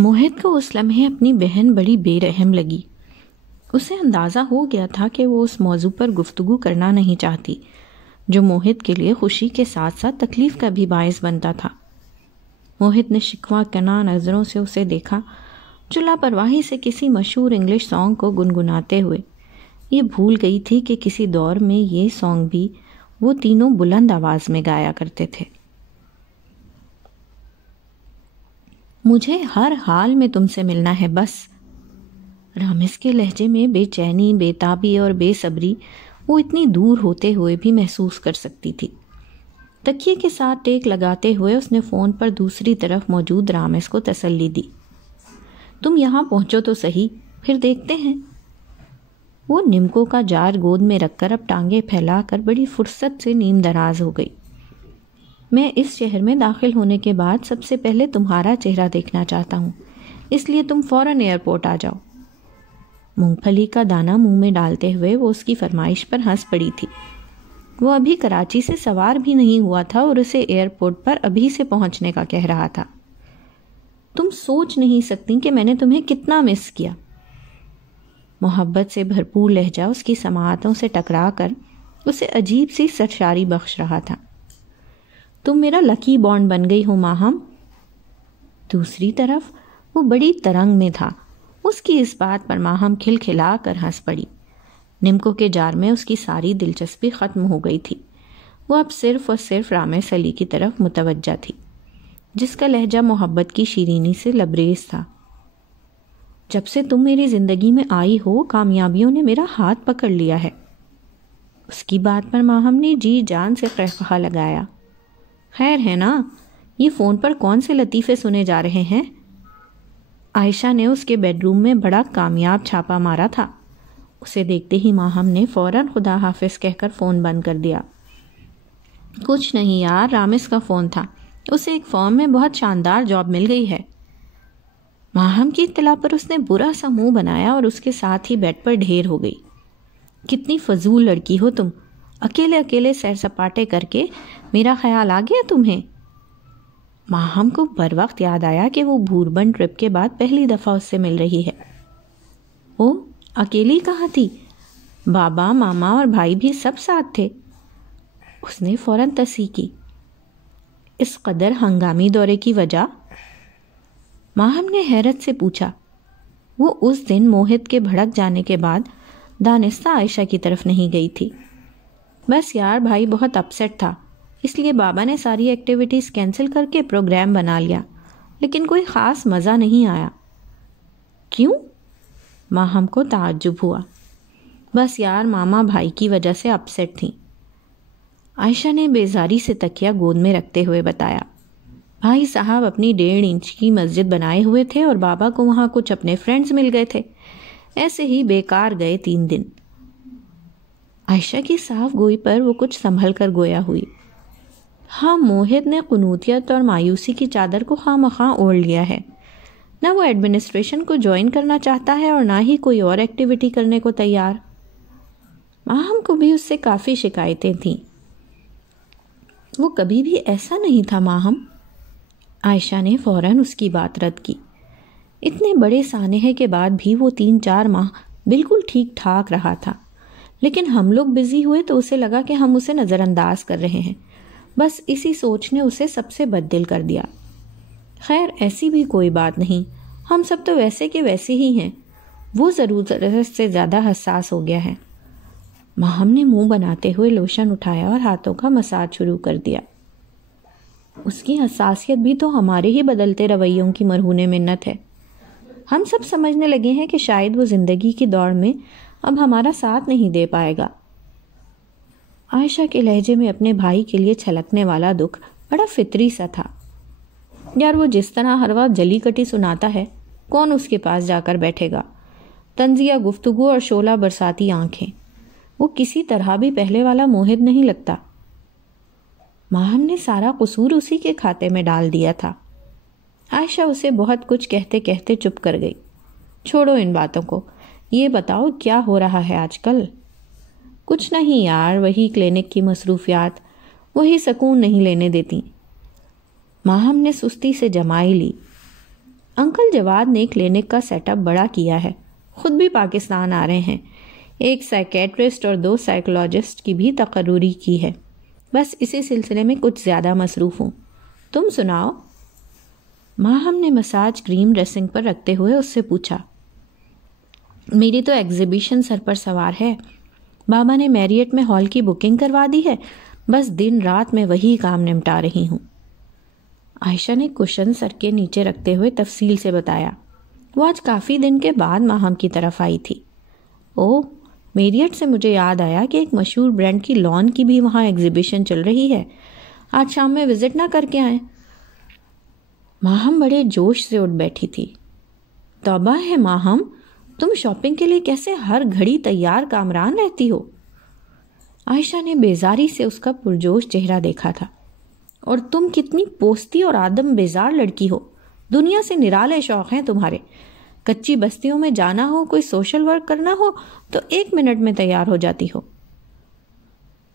موہت کو اس لمحے اپنی بہن بڑی بے رحم لگی۔ اسے اندازہ ہو گیا تھا کہ وہ اس موضوع پر گفتگو کرنا نہیں چاہتی جو موہت کے لیے خوشی کے ساتھ ساتھ تکلیف کا بھی باعث بنتا تھا۔ موہت نے شکوہ کناں نظروں سے اسے دیکھا جو لاپرواہی سے کسی مشہور انگلش سانگ کو گنگناتے ہوئے یہ بھول گئی تھی کہ کسی دور میں یہ سانگ بھی وہ تینوں بلند آواز میں گایا کرتے تھے۔ مجھے ہر حال میں تم سے ملنا ہے بس۔ رامز کے لہجے میں بے چینی، بے تابی اور بے صبری وہ اتنی دور ہوتے ہوئے بھی محسوس کر سکتی تھی۔ تکیے کے ساتھ ٹیک لگاتے ہوئے اس نے فون پر دوسری طرف موجود رامز کو تسلی دی۔ تم یہاں پہنچو تو صحیح، پھر دیکھتے ہیں۔ وہ نمکو کا جار گود میں رکھ کر اب ٹانگیں پھیلا کر بڑی فرصت سے نیم دراز ہو گئی۔ میں اس شہر میں داخل ہونے کے بعد سب سے پہلے تمہارا چہرہ دیکھنا چاہتا ہوں، اس لیے تم فوراً ایئرپورٹ آ جاؤ۔ مونگ پھلی کا دانہ منہ میں ڈالتے ہوئے وہ اس کی فرمائش پر ہنس پڑی تھی۔ وہ ابھی کراچی سے سوار بھی نہیں ہوا تھا اور اسے ایئرپورٹ پر ابھی سے پہنچنے کا کہہ رہا تھا۔ تم سوچ نہیں سکتی کہ میں نے تمہیں کتنا مس کیا۔ محبت سے بھرپور لہجہ اس کی سماعتوں سے ٹکرا کر اسے عجیب سی سرشاری بخش رہا تھا۔ تم میرا لکی بانڈ بن گئی ہو ماہم۔ دوسری طرف وہ بڑی ترنگ میں تھا۔ اس کی اس بات پر ماہم کھلکھلا کر ہنس پڑی۔ نمکو کے جار میں اس کی ساری دلچسپی ختم ہو گئی تھی۔ وہ اب صرف اور صرف رامز علی کی طرف متوجہ تھی جس کا لہجہ محبت کی شیرینی سے لبریز تھا۔ جب سے تم میری زندگی میں آئی ہو کامیابیوں نے میرا ہاتھ پکڑ لیا ہے۔ اس کی بات پر ماہم نے جی جان سے قہقہا لگایا۔ خیر ہے نا، یہ فون پر کون سے لطیفے سنے جا رہے ہیں؟ عائشہ نے اس کے بیڈ روم میں بڑا کامیاب چھاپا مارا تھا۔ اسے دیکھتے ہی ماہم نے فوراً خدا حافظ کہہ کر فون بند کر دیا۔ کچھ نہیں یار، رامز کا فون تھا، اسے ایک فارم میں بہت شاندار جاب مل گئی ہے۔ ماہم کی اطلاع پر اس نے برا سا منہ بنایا اور اس کے ساتھ ہی بیڈ پر ڈھیر ہو گئی۔ کتنی فضول لڑکی ہو تم، اکیلے اکیلے سیر سپاٹے کر کے میرا خیال آ گیا تمہیں۔ ماہم کو بر وقت یاد آیا کہ وہ بھوربن ٹرپ کے بعد پہلی دفعہ اس سے مل رہی ہے۔ او، اکیلی کہاں تھی؟ بابا، ماما اور بھائی بھی سب ساتھ تھے۔ اس نے فوراً تصحیح کی۔ اس قدر ہنگامی دورے کی وجہ؟ ماہم نے حیرت سے پوچھا۔ وہ اس دن موہت کے بھڑک جانے کے بعد دانستہ عائشہ کی طرف نہیں گئی تھی۔ بس یار، بھائی بہت اپسیٹ تھا، اس لیے بابا نے ساری ایکٹیویٹیز کینسل کر کے پروگرام بنا لیا، لیکن کوئی خاص مزہ نہیں آیا۔ کیوں؟ ماہم کو تعجب ہوا۔ بس یار، ماما بھائی کی وجہ سے اپسیٹ تھیں۔ عائشہ نے بیزاری سے تکیہ گود میں رکھتے ہوئے بتایا۔ بھائی صاحب اپنی 1.5 انچ کی مسجد بنائے ہوئے تھے اور بابا کو وہاں کچھ اپنے فرینڈز مل گئے تھے، ایسے ہی بیکار گئے 3 دن۔ عائشہ کی صاف گوئی پر وہ کچھ سنبھل کر گویا ہوئی۔ ہاں، موہت نے قنوطیت اور مایوسی کی چادر کو خواہ مخواہ اوڑھ لیا ہے۔ نہ وہ ایڈمنسٹریشن کو جوائن کرنا چاہتا ہے اور نہ ہی کوئی اور ایکٹیویٹی کرنے کو تیار۔ ماہم کو بھی اس سے کافی شکایتیں تھیں۔ وہ کبھی بھی ایسا نہیں تھا ماہم۔ عائشہ نے فوراً اس کی بات رد کی۔ اتنے بڑے سانحے کے بعد بھی وہ 3-4 ماہ بالکل ٹھیک ٹھاک رہا تھا، لیکن ہم لوگ بزی ہوئے تو اسے لگا کہ ہم اسے نظر انداز کر رہے ہیں۔ بس اسی سوچ نے اسے سب سے بددل کر دیا۔ خیر، ایسی بھی کوئی بات نہیں، ہم سب تو ویسے کے ویسے ہی ہیں۔ وہ ضرورت سے زیادہ حساس ہو گیا ہے۔ ماہم نے منہ بناتے ہوئے لوشن اٹھایا اور ہاتھوں کا مساج شروع کر دیا۔ اس کی حساسیت بھی تو ہمارے ہی بدلتے رویوں کی مرہون منت ہے۔ ہم سب سمجھنے لگے ہیں کہ شاید وہ زندگی کی دوڑ میں اب ہمارا ساتھ نہیں دے پائے گا۔ عائشہ کے لہجے میں اپنے بھائی کے لیے چھلکنے والا دکھ بڑا فطری سا تھا۔ یار، وہ جس طرح ہر وقت جلی کٹی سناتا ہے، کون اس کے پاس جا کر بیٹھے گا؟ طنزیہ گفتگو اور شعلہ برساتی آنکھیں، وہ کسی طرح بھی پہلے والا موہت نہیں لگتا۔ ماہم نے سارا قصور اسی کے کھاتے میں ڈال دیا تھا۔ عائشہ اسے بہت کچھ کہتے کہتے چپ کر گئی۔ چھوڑو ان باتوں کو، یہ بتاؤ کیا ہو رہا ہے آج کل؟ کچھ نہیں یار، وہی کلینک کی مصروفیات، وہی سکون نہیں لینے دیتی۔ ماہم نے سستی سے جمائی لی۔ انکل جواد نے کلینک کا سیٹ اپ بڑا کیا ہے، خود بھی پاکستان آ رہے ہیں، ایک سائیکیٹرسٹ اور 2 سائیکولوجسٹ کی بھی تقرری کی ہے، بس اسی سلسلے میں کچھ زیادہ مصروف ہوں۔ تم سناؤ؟ ماہم نے مساج کریم ڈریسنگ پر رکھتے ہوئے اس سے پوچھا۔ میری تو ایگزیبیشن سر پر سوار ہے، بابا نے میریٹ میں ہال کی بکنگ کروا دی ہے، بس دن رات میں وہی کام نمٹا رہی ہوں۔ عائشہ نے کوشن سر کے نیچے رکھتے ہوئے تفصیل سے بتایا۔ وہ آج کافی دن کے بعد ماہم کی طرف آئی تھی۔ اوہ، میریٹ سے مجھے یاد آیا کہ ایک مشہور برانڈ کی لان کی بھی وہاں ایگزیبیشن چل رہی ہے، آج شام میں وزٹ نہ کر کے آئیں؟ ماہم بڑے جوش سے اٹھ بیٹھی تھی۔ توبہ ہے ماہم، تم شاپنگ کے لیے کیسے ہر گھڑی تیار کامران رہتی ہو؟ عائشہ نے بیزاری سے اس کا پرجوش چہرہ دیکھا تھا۔ اور تم کتنی پوستی اور آدم بیزار لڑکی ہو، دنیا سے نرالے شوق ہیں تمہارے، کچی بستیوں میں جانا ہو، کوئی سوشل ورک کرنا ہو تو 1 منٹ میں تیار ہو جاتی ہو۔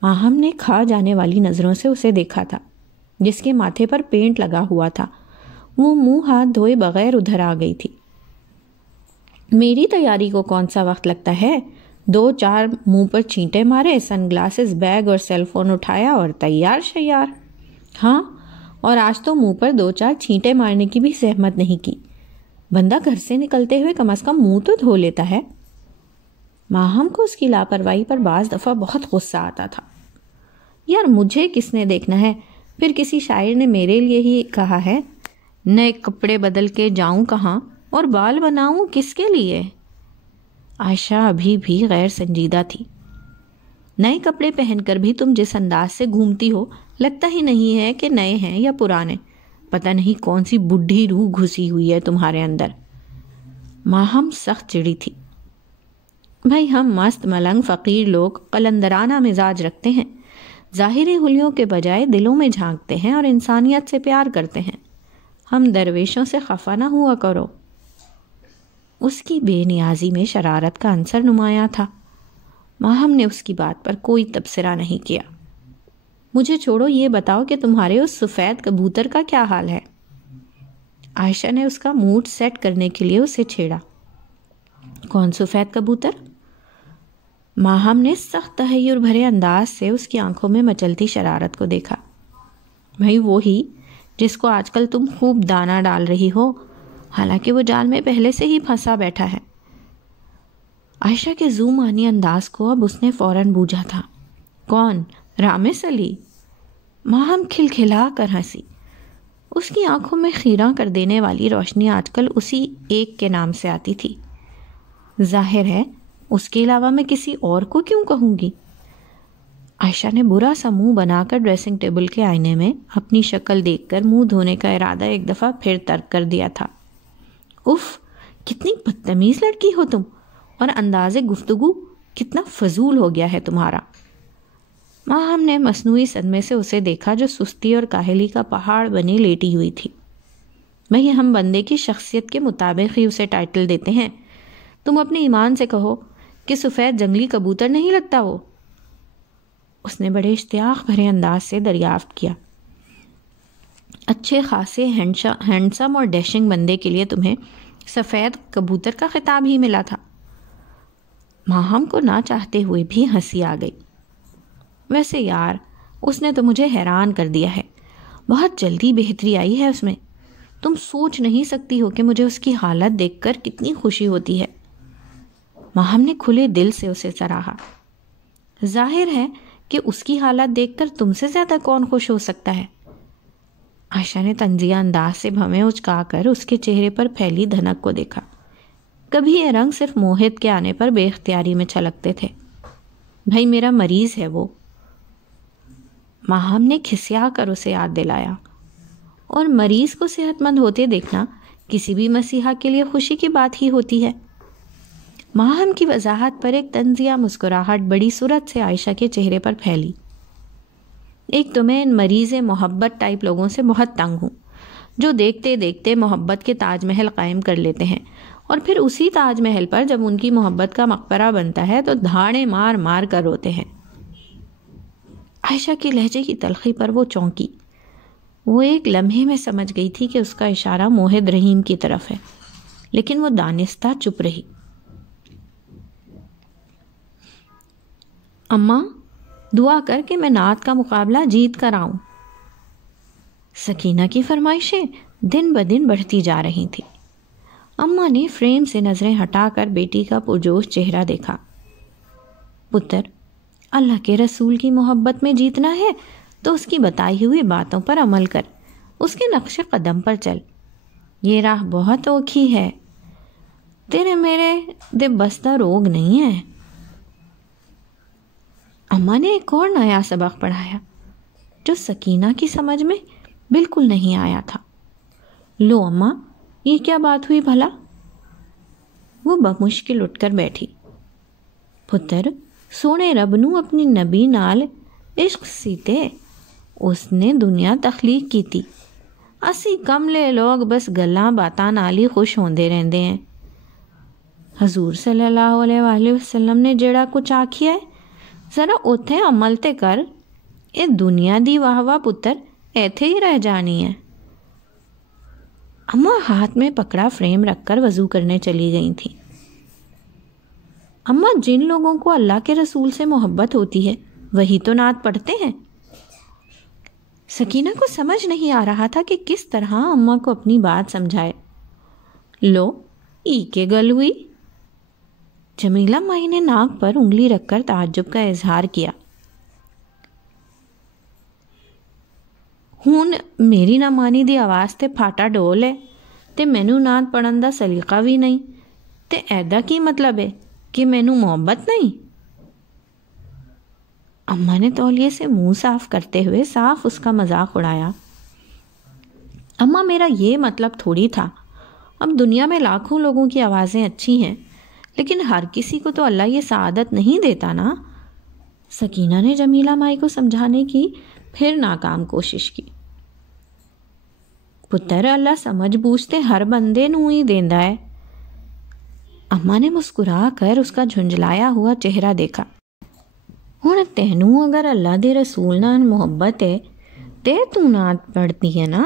ماہم نے کھا جانے والی نظروں سے اسے دیکھا تھا، جس کے ماتھے پر پینٹ لگا ہوا تھا۔ وہ منہ ہاتھ دھوئے بغیر ادھر آ گئی تھی۔ میری تیاری کو کون سا وقت لگتا ہے؟ 2-4 منہ پر چھینٹے مارے، سن گلاسز، بیگ اور سیل فون اٹھایا اور تیار شیار۔ ہاں، اور آج تو منہ پر 2-4 چھینٹے مارنے کی بھی زحمت نہیں کی۔ بندہ گھر سے نکلتے ہوئے کم از کم منہ تو دھو لیتا ہے۔ ماہم کو اس کی لاپرواہی پر بعض دفعہ بہت غصہ آتا تھا۔ یار مجھے کس نے دیکھنا ہے؟ پھر کسی شاعر نے میرے لیے ہی کہا ہے، نئے کپڑے بدل کے جاؤں کہاں اور بال بناؤں کس کے لیے؟ عائشہ ابھی بھی غیر سنجیدہ تھی۔ نئے کپڑے پہن کر بھی تم جس انداز سے گھومتی ہو، لگتا ہی نہیں ہے کہ نئے ہیں یا پرانے، پتہ نہیں کون سی بڈھی روح گھسی ہوئی ہے تمہارے اندر۔ ماہم سخت چڑی تھی۔ بھائی ہم مست ملنگ فقیر لوگ قلندرانہ مزاج رکھتے ہیں، ظاہری حلیوں کے بجائے دلوں میں جھانکتے ہیں اور انسانیت سے پیار کرتے ہیں، ہم درویشوں سے خفا نہ ہوا کرو۔ اس کی بے نیازی میں شرارت کا عنصر نمایاں تھا۔ ماہم نے اس کی بات پر کوئی تبصرہ نہیں کیا۔ مجھے چھوڑو، یہ بتاؤ کہ تمہارے اس سفید کبوتر کا کیا حال ہے؟ عائشہ نے اس کا موڈ سیٹ کرنے کے لیے اسے چھیڑا۔ کون سفید کبوتر؟ ماہم نے سخت تحیر بھرے انداز سے اس کی آنکھوں میں مچلتی شرارت کو دیکھا۔ بھائی وہی جس کو آج کل تم خوب دانہ ڈال رہی ہو، حالانکہ وہ جال میں پہلے سے ہی پھنسا بیٹھا ہے۔ عائشہ کے ذومانی انداز کو اب اس نے فوراً بوجھا تھا۔ کون؟ رامس علی؟ ماہم کھلکھلا کر ہنسی۔ اس کی آنکھوں میں خیراں کر دینے والی روشنی آج کل اسی ایک کے نام سے آتی تھی۔ ظاہر ہے اس کے علاوہ میں کسی اور کو کیوں کہوں گی؟ عائشہ نے برا سا منہ بنا کر ڈریسنگ ٹیبل کے آئینے میں اپنی شکل دیکھ کر منہ دھونے کا ارادہ ایک دفعہ پھر ترک کر دیا تھا۔ اف، کتنی بدتمیز لڑکی ہو تم، اور انداز گفتگو کتنا فضول ہو گیا ہے تمہارا۔ ماہم نے مصنوعی صدمے سے اسے دیکھا جو سستی اور کاہلی کا پہاڑ بنے لیٹی ہوئی تھی۔ بھئی ہم بندے کی شخصیت کے مطابق ہی اسے ٹائٹل دیتے ہیں، تم اپنے ایمان سے کہو کہ سفید جنگلی کبوتر نہیں لگتا وہ؟ اس نے بڑے اشتیاق بھرے انداز سے دریافت کیا۔ اچھے خاصے ہینڈسم اور ڈیشنگ بندے کے لیے تمہیں سفید کبوتر کا خطاب ہی ملا تھا۔ ماہم کو نہ چاہتے ہوئے بھی ہنسی آ گئی۔ ویسے یار اس نے تو مجھے حیران کر دیا ہے، بہت جلدی بہتری آئی ہے اس میں، تم سوچ نہیں سکتی ہو کہ مجھے اس کی حالت دیکھ کر کتنی خوشی ہوتی ہے۔ ماہم نے کھلے دل سے اسے سراہا۔ ظاہر ہے کہ اس کی حالت دیکھ کر تم سے زیادہ کون خوش ہو سکتا ہے؟ عائشہ نے طنزیہ انداز سے بھویں اچکا کر اس کے چہرے پر پھیلی دھنک کو دیکھا۔ کبھی یہ رنگ صرف موہت کے آنے پر بے اختیاری میں چھلکتے تھے۔ بھائی میرا مریض ہے وہ، ماہم نے کھسیا کر اسے یاد دلایا، اور مریض کو صحت مند ہوتے دیکھنا کسی بھی مسیحا کے لیے خوشی کی بات ہی ہوتی ہے۔ ماہم کی وضاحت پر ایک طنزیہ مسکراہٹ بڑی سرعت سے عائشہ کے چہرے پر پھیلی۔ ایک تو میں ان مریض محبت ٹائپ لوگوں سے بہت تنگ ہوں، جو دیکھتے دیکھتے محبت کے تاج محل قائم کر لیتے ہیں، اور پھر اسی تاج محل پر جب ان کی محبت کا مقبرہ بنتا ہے تو دھاڑے مار مار کر روتے ہیں۔ عائشہ کے لہجے کی تلخی پر وہ چونکی۔ وہ ایک لمحے میں سمجھ گئی تھی کہ اس کا اشارہ موحد رحیم کی طرف ہے، لیکن وہ دانستہ چپ رہی۔ اماں دعا کر کہ میں نعت کا مقابلہ جیت کر آؤں۔ سکینہ کی فرمائشیں دن بدن بڑھتی جا رہی تھیں۔ اماں نے فریم سے نظریں ہٹا کر بیٹی کا پرجوش چہرہ دیکھا۔ پتر، اللہ کے رسول کی محبت میں جیتنا ہے تو اس کی بتائی ہوئی باتوں پر عمل کر، اس کے نقش قدم پر چل۔ یہ راہ بہت اوکھی ہے، تیرے میرے دے بستہ روگ نہیں ہے۔ اماں نے ایک اور نیا سبق پڑھایا جو سکینہ کی سمجھ میں بالکل نہیں آیا تھا۔ لو اماں، یہ کیا بات ہوئی بھلا؟ وہ بمشکل اٹھ کر بیٹھی۔ پتر، سونے رب نو اپنی نبی نال عشق سیتے، اس نے دنیا تخلیق کی تھی، اسی کملے لوگ بس گلاں باتاں نال ہی خوش ہوندے رہندے ہیں۔ حضور صلی اللہ علیہ وآلہ وسلم نے جڑا کچھ آکھیا ہے ذرا اوتھے عمل تے کر، اے دنیا دی واہ واہ پتر ایتھے ہی رہ جانی ہے۔ اماں ہاتھ میں پکڑا فریم رکھ کر وضو کرنے چلی گئی تھیں۔ اماں، جن لوگوں کو اللہ کے رسول سے محبت ہوتی ہے وہی تو نعت پڑھتے ہیں۔ سکینہ کو سمجھ نہیں آ رہا تھا کہ کس طرح اماں کو اپنی بات سمجھائے۔ لو ای کے گل ہوئی؟ جمیلہ مائی نے ناک پر انگلی رکھ کر تعجب کا اظہار کیا۔ ہن میری نہ مانی دی آواز تے پھاٹا ڈول ہے تے مینوں نعت پڑھن دا سلیقہ بھی نہیں، تے ایدا کی مطلب ہے کہ مینوں محبت نہیں؟ اماں نے تولیے سے منہ صاف کرتے ہوئے صاف اس کا مذاق اڑایا۔ اماں، میرا یہ مطلب تھوڑی تھا، اب دنیا میں لاکھوں لوگوں کی آوازیں اچھی ہیں لیکن ہر کسی کو تو اللہ یہ سعادت نہیں دیتا نا۔ سکینہ نے جمیلہ مائی کو سمجھانے کی پھر ناکام کوشش کی۔ پتر، اللہ سمجھ بوجھتے ہر بندے نوں ہی دیندا ہے۔ اماں نے مسکرا کر اس کا جھنجھلایا ہوا چہرہ دیکھا۔ ہن تینوں اگر اللہ دے رسول نال محبت ہے تے تو نعت پڑھتی ہے نا،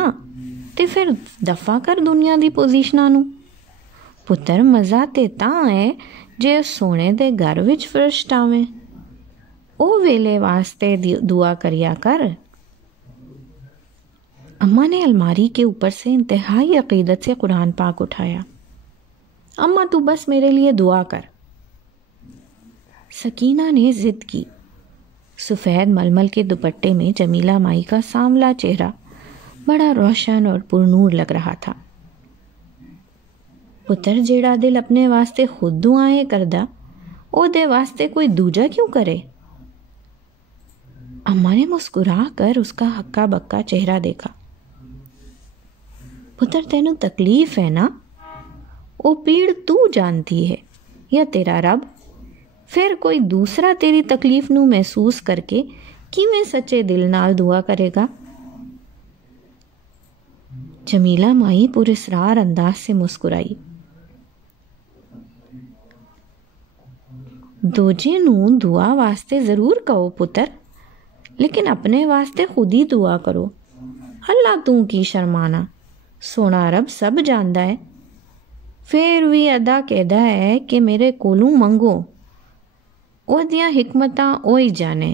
تے پھر دفع کر دنیا دی پوزیشناں نوں۔ پتر، مزہ تے تاں ہے جے سونے دے گھر وچ فرشت آویں، او ویلے واسطے دعا کریا کر۔ اماں نے الماری کے اوپر سے انتہائی عقیدت سے قرآن پاک اٹھایا۔ اماں تو بس میرے لیے دعا کر۔ سکینہ نے ضد کی۔ سفید ململ کے دوپٹے میں جمیلہ مائی کا سانولا چہرہ بڑا روشن اور پرنور لگ رہا تھا۔ پتر، جیڑا دل اپنے واسطے خود دعائیں کردا او دے واسطے کوئی دوجا کیوں کرے؟ اماں نے مسکرا کر اس کا ہکا بکا چہرہ دیکھا۔ پتر، تینوں تکلیف ہے نا، او پیڑ تو جانتی ہے یا تیرا رب؟ پھر کوئی دوسرا تیری تکلیف نو محسوس کر کے کیویں سچے دل نال دعا کرے گا؟ جمیلہ مائی پراسرار انداز سے مسکرائی۔ دوجے نوں دعا واسطے ضرور کہو پتر، لیکن اپنے واسطے خود ہی دعا کرو۔ اللہ توں کی شرمانا، سونا رب سب جاندا ہے۔ پھر بھی ادا کہدا ہے کہ میرے کولوں منگو، او دیاں حکمتاں اوہی جانے۔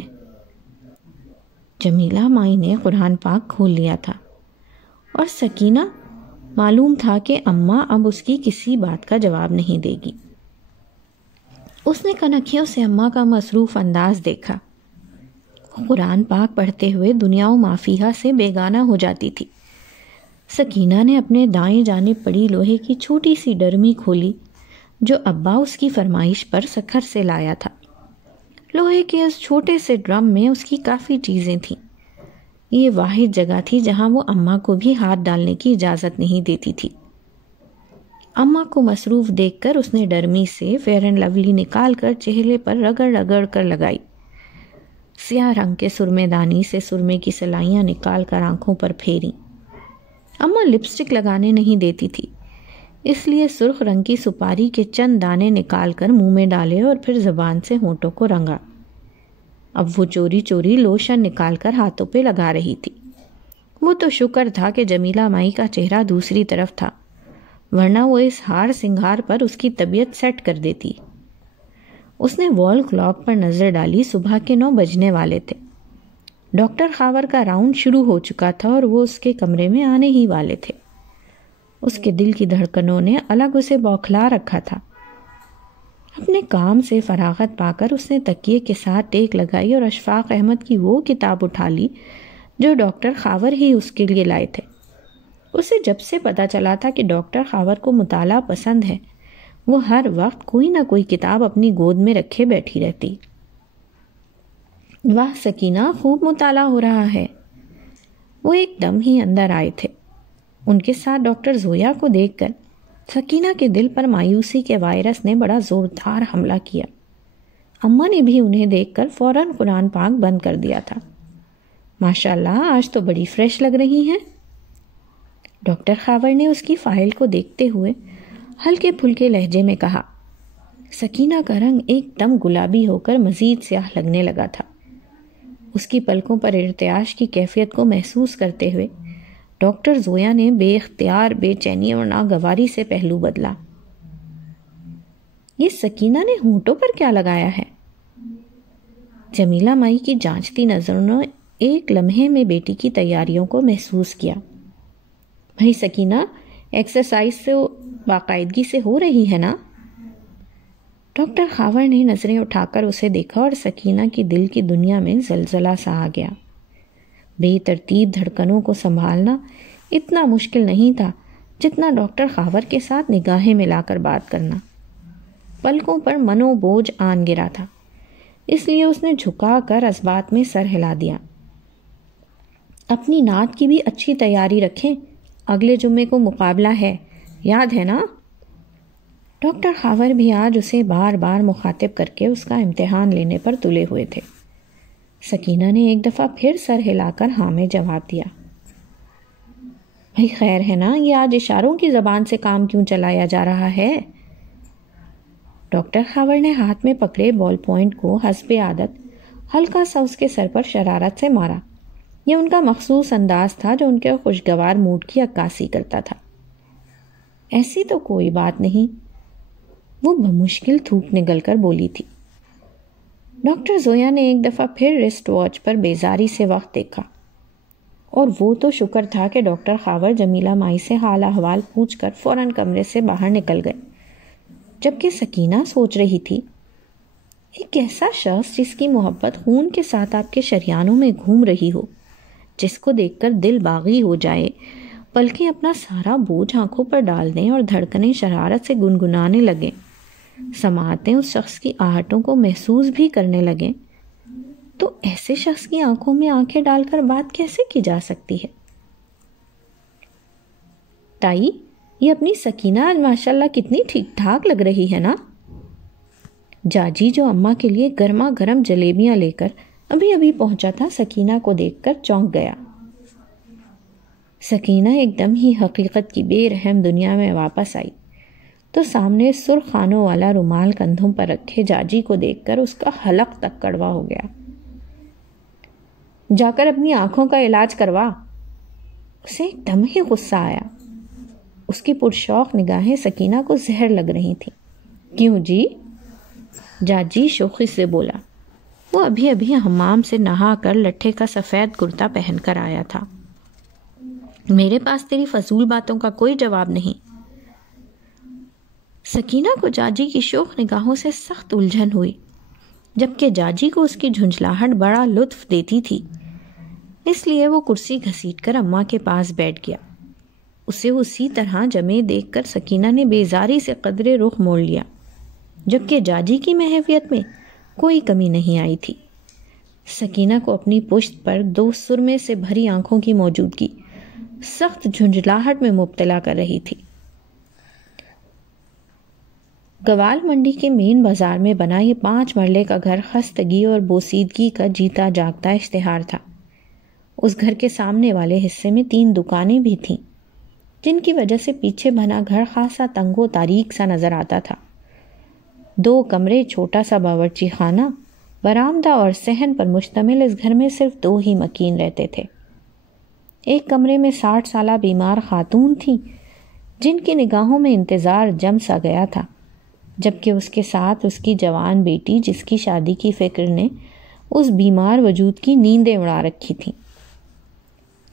جمیلہ مائی نے قرآن پاک کھول لیا تھا اور سکینہ معلوم تھا کہ اماں اب اس کی کسی بات کا جواب نہیں دے گی۔ اس نے کنکھیوں سے اماں کا مصروف انداز دیکھا۔ قرآن پاک پڑھتے ہوئے دنیا و مافیہا سے بیگانہ ہو جاتی تھی۔ سکینہ نے اپنے دائیں جانب پڑی لوہے کی چھوٹی سی ڈرمی کھولی جو ابا اس کی فرمائش پر سکھر سے لایا تھا۔ لوہے کے اس چھوٹے سے ڈرم میں اس کی کافی چیزیں تھیں۔ یہ واحد جگہ تھی جہاں وہ اماں کو بھی ہاتھ ڈالنے کی اجازت نہیں دیتی تھی۔ اماں کو مصروف دیکھ کر اس نے ڈرمی سے فیئر اینڈ لولی نکال کر چہرے پر رگڑ رگڑ کر لگائی۔ سیاہ رنگ کے سرمے دانی سے سرمے کی سلائیاں نکال کر آنکھوں پر پھیری۔ اماں لپسٹک لگانے نہیں دیتی تھی، اس لیے سرخ رنگ کی سپاری کے چند دانے نکال کر منہ میں ڈالے اور پھر زبان سے ہونٹوں کو رنگا۔ اب وہ چوری چوری لوشن نکال کر ہاتھوں پہ لگا رہی تھی۔ وہ تو شکر تھا کہ جمیلہ مائی کا چہرہ دوسری طرف تھا، ورنہ وہ اس ہار سنگھار پر اس کی طبیعت سیٹ کر دیتی۔ اس نے وال کلاک پر نظر ڈالی۔ صبح کے 9 بجنے والے تھے۔ ڈاکٹر خاور کا راؤنڈ شروع ہو چکا تھا اور وہ اس کے کمرے میں آنے ہی والے تھے۔ اس کے دل کی دھڑکنوں نے الگ اسے بوکھلا رکھا تھا۔ اپنے کام سے فراغت پا کر اس نے تکیے کے ساتھ ٹیک لگائی اور اشفاق احمد کی وہ کتاب اٹھا لی جو ڈاکٹر خاور ہی اس کے لیے لائے تھے۔ اسے جب سے پتا چلا تھا کہ ڈاکٹر خاور کو مطالعہ پسند ہے، وہ ہر وقت کوئی نہ کوئی کتاب اپنی گود میں رکھے بیٹھی رہتی۔ واہ سکینہ، خوب مطالعہ ہو رہا ہے۔ وہ ایک دم ہی اندر آئے تھے۔ ان کے ساتھ ڈاکٹر زویا کو دیکھ کر سکینہ کے دل پر مایوسی کے وائرس نے بڑا زوردار حملہ کیا۔ اماں نے بھی انہیں دیکھ کر فوراً قرآن پاک بند کر دیا تھا۔ ماشاءاللہ، آج تو بڑی فریش لگ رہی ہیں۔ ڈاکٹر خاور نے اس کی فائل کو دیکھتے ہوئے ہلکے پھلکے لہجے میں کہا۔ سکینہ کا رنگ ایک دم گلابی ہو کر مزید سیاہ لگنے لگا تھا۔ اس کی پلکوں پر ارتعاش کی کیفیت کو محسوس کرتے ہوئے ڈاکٹر زویا نے بے اختیار بے چینی اور ناگواری سے پہلو بدلا۔ یہ سکینہ نے ہونٹوں پر کیا لگایا ہے؟ جمیلہ مائی کی جانچتی نظروں نے ایک لمحے میں بیٹی کی تیاریوں کو محسوس کیا۔ بھائی سکینہ، ایکسرسائز سے باقاعدگی سے ہو رہی ہے نا؟ ڈاکٹر خاور نے نظریں اٹھا کر اسے دیکھا اور سکینہ کی دل کی دنیا میں زلزلہ سا آ گیا۔ بے ترتیب دھڑکنوں کو سنبھالنا اتنا مشکل نہیں تھا جتنا ڈاکٹر خاور کے ساتھ نگاہیں ملا کر بات کرنا۔ پلکوں پر منو بوجھ آن گرا تھا، اس لیے اس نے جھکا کر اثبات میں سر ہلا دیا۔ اپنی نعت کی بھی اچھی تیاری رکھیں، اگلے جمعے کو مقابلہ ہے، یاد ہے نا؟ ڈاکٹر خاور بھی آج اسے بار بار مخاطب کر کے اس کا امتحان لینے پر تلے ہوئے تھے۔ سکینہ نے ایک دفعہ پھر سر ہلا کر ہاں میں جواب دیا۔ بھائی خیر ہے نا، یہ آج اشاروں کی زبان سے کام کیوں چلایا جا رہا ہے؟ ڈاکٹر خاور نے ہاتھ میں پکڑے بال پوائنٹ کو حسب عادت ہلکا سا اس کے سر پر شرارت سے مارا۔ یہ ان کا مخصوص انداز تھا جو ان کے خوشگوار موڈ کی عکاسی کرتا تھا۔ ایسی تو کوئی بات نہیں، وہ بمشکل تھوک نگل کر بولی تھی۔ ڈاکٹر زویا نے ایک دفعہ پھر رسٹ واچ پر بیزاری سے وقت دیکھا، اور وہ تو شکر تھا کہ ڈاکٹر خاور جمیلہ مائی سے حال احوال پوچھ کر فوراً کمرے سے باہر نکل گئے، جبکہ سکینہ سوچ رہی تھی، ایک ایسا شخص جس کی محبت خون کے ساتھ آپ کے شریانوں میں گھوم رہی ہو، جس کو دیکھ کر دل باغی ہو جائے، پلکیں اپنا سارا بوجھ آنکھوں پر ڈال دیں اور دھڑکنیں شرارت سے گنگنانے لگیں، سماعتیں اس شخص کی آہٹوں کو محسوس بھی کرنے لگیں، تو ایسے شخص کی آنکھوں میں آنکھیں ڈال کر بات کیسے کی جا سکتی ہے؟ تائی، یہ اپنی سکینہ آج ماشاءاللہ کتنی ٹھیک ٹھاک لگ رہی ہے نا؟ جاجی جو اماں کے لیے گرما گرم جلیبیاں لے کر ابھی ابھی پہنچا تھا، سکینہ کو دیکھ کر چونک گیا۔ سکینہ ایک دم ہی حقیقت کی بے رحم دنیا میں واپس آئی تو سامنے سرخ خانوں والا رومال کندھوں پر رکھے جاجی کو دیکھ کر اس کا حلق تک کڑوا ہو گیا۔ جا کر اپنی آنکھوں کا علاج کروا۔ اسے ایک دم ہی غصہ آیا۔ اس کی پرشوق نگاہیں سکینہ کو زہر لگ رہی تھیں۔ کیوں جی؟ جاجی شوخی سے بولا۔ وہ ابھی ابھی حمام سے نہا کر لٹھے کا سفید کرتا پہن کر آیا تھا۔ میرے پاس تیری فضول باتوں کا کوئی جواب نہیں۔ سکینہ کو جاجی کی شوخ نگاہوں سے سخت الجھن ہوئی، جبکہ جاجی کو اس کی جھنجھلاہٹ بڑا لطف دیتی تھی، اس لیے وہ کرسی گھسیٹ کر اماں کے پاس بیٹھ گیا۔ اسے اسی طرح جمے دیکھ کر سکینہ نے بیزاری سے قدرے رخ موڑ لیا، جبکہ جاجی کی محیفیت میں کوئی کمی نہیں آئی تھی۔ سکینہ کو اپنی پشت پر 2 سرمے سے بھری آنکھوں کی موجودگی سخت جھنجھلاہٹ میں مبتلا کر رہی تھی۔ گوال منڈی کے مین بازار میں بنا یہ 5 مرلے کا گھر خستگی اور بوسیدگی کا جیتا جاگتا اشتہار تھا۔ اس گھر کے سامنے والے حصے میں 3 دکانیں بھی تھیں، جن کی وجہ سے پیچھے بنا گھر خاصا تنگ و تاریک سا نظر آتا تھا۔ 2 کمرے، چھوٹا سا باورچی خانہ، برآمدہ اور صحن پر مشتمل اس گھر میں صرف 2 ہی مکین رہتے تھے۔ ایک کمرے میں 60 سالہ بیمار خاتون تھیں جن کی نگاہوں میں انتظار جم سا گیا تھا، جبکہ اس کے ساتھ اس کی جوان بیٹی جس کی شادی کی فکر نے اس بیمار وجود کی نیندیں اڑا رکھی تھیں۔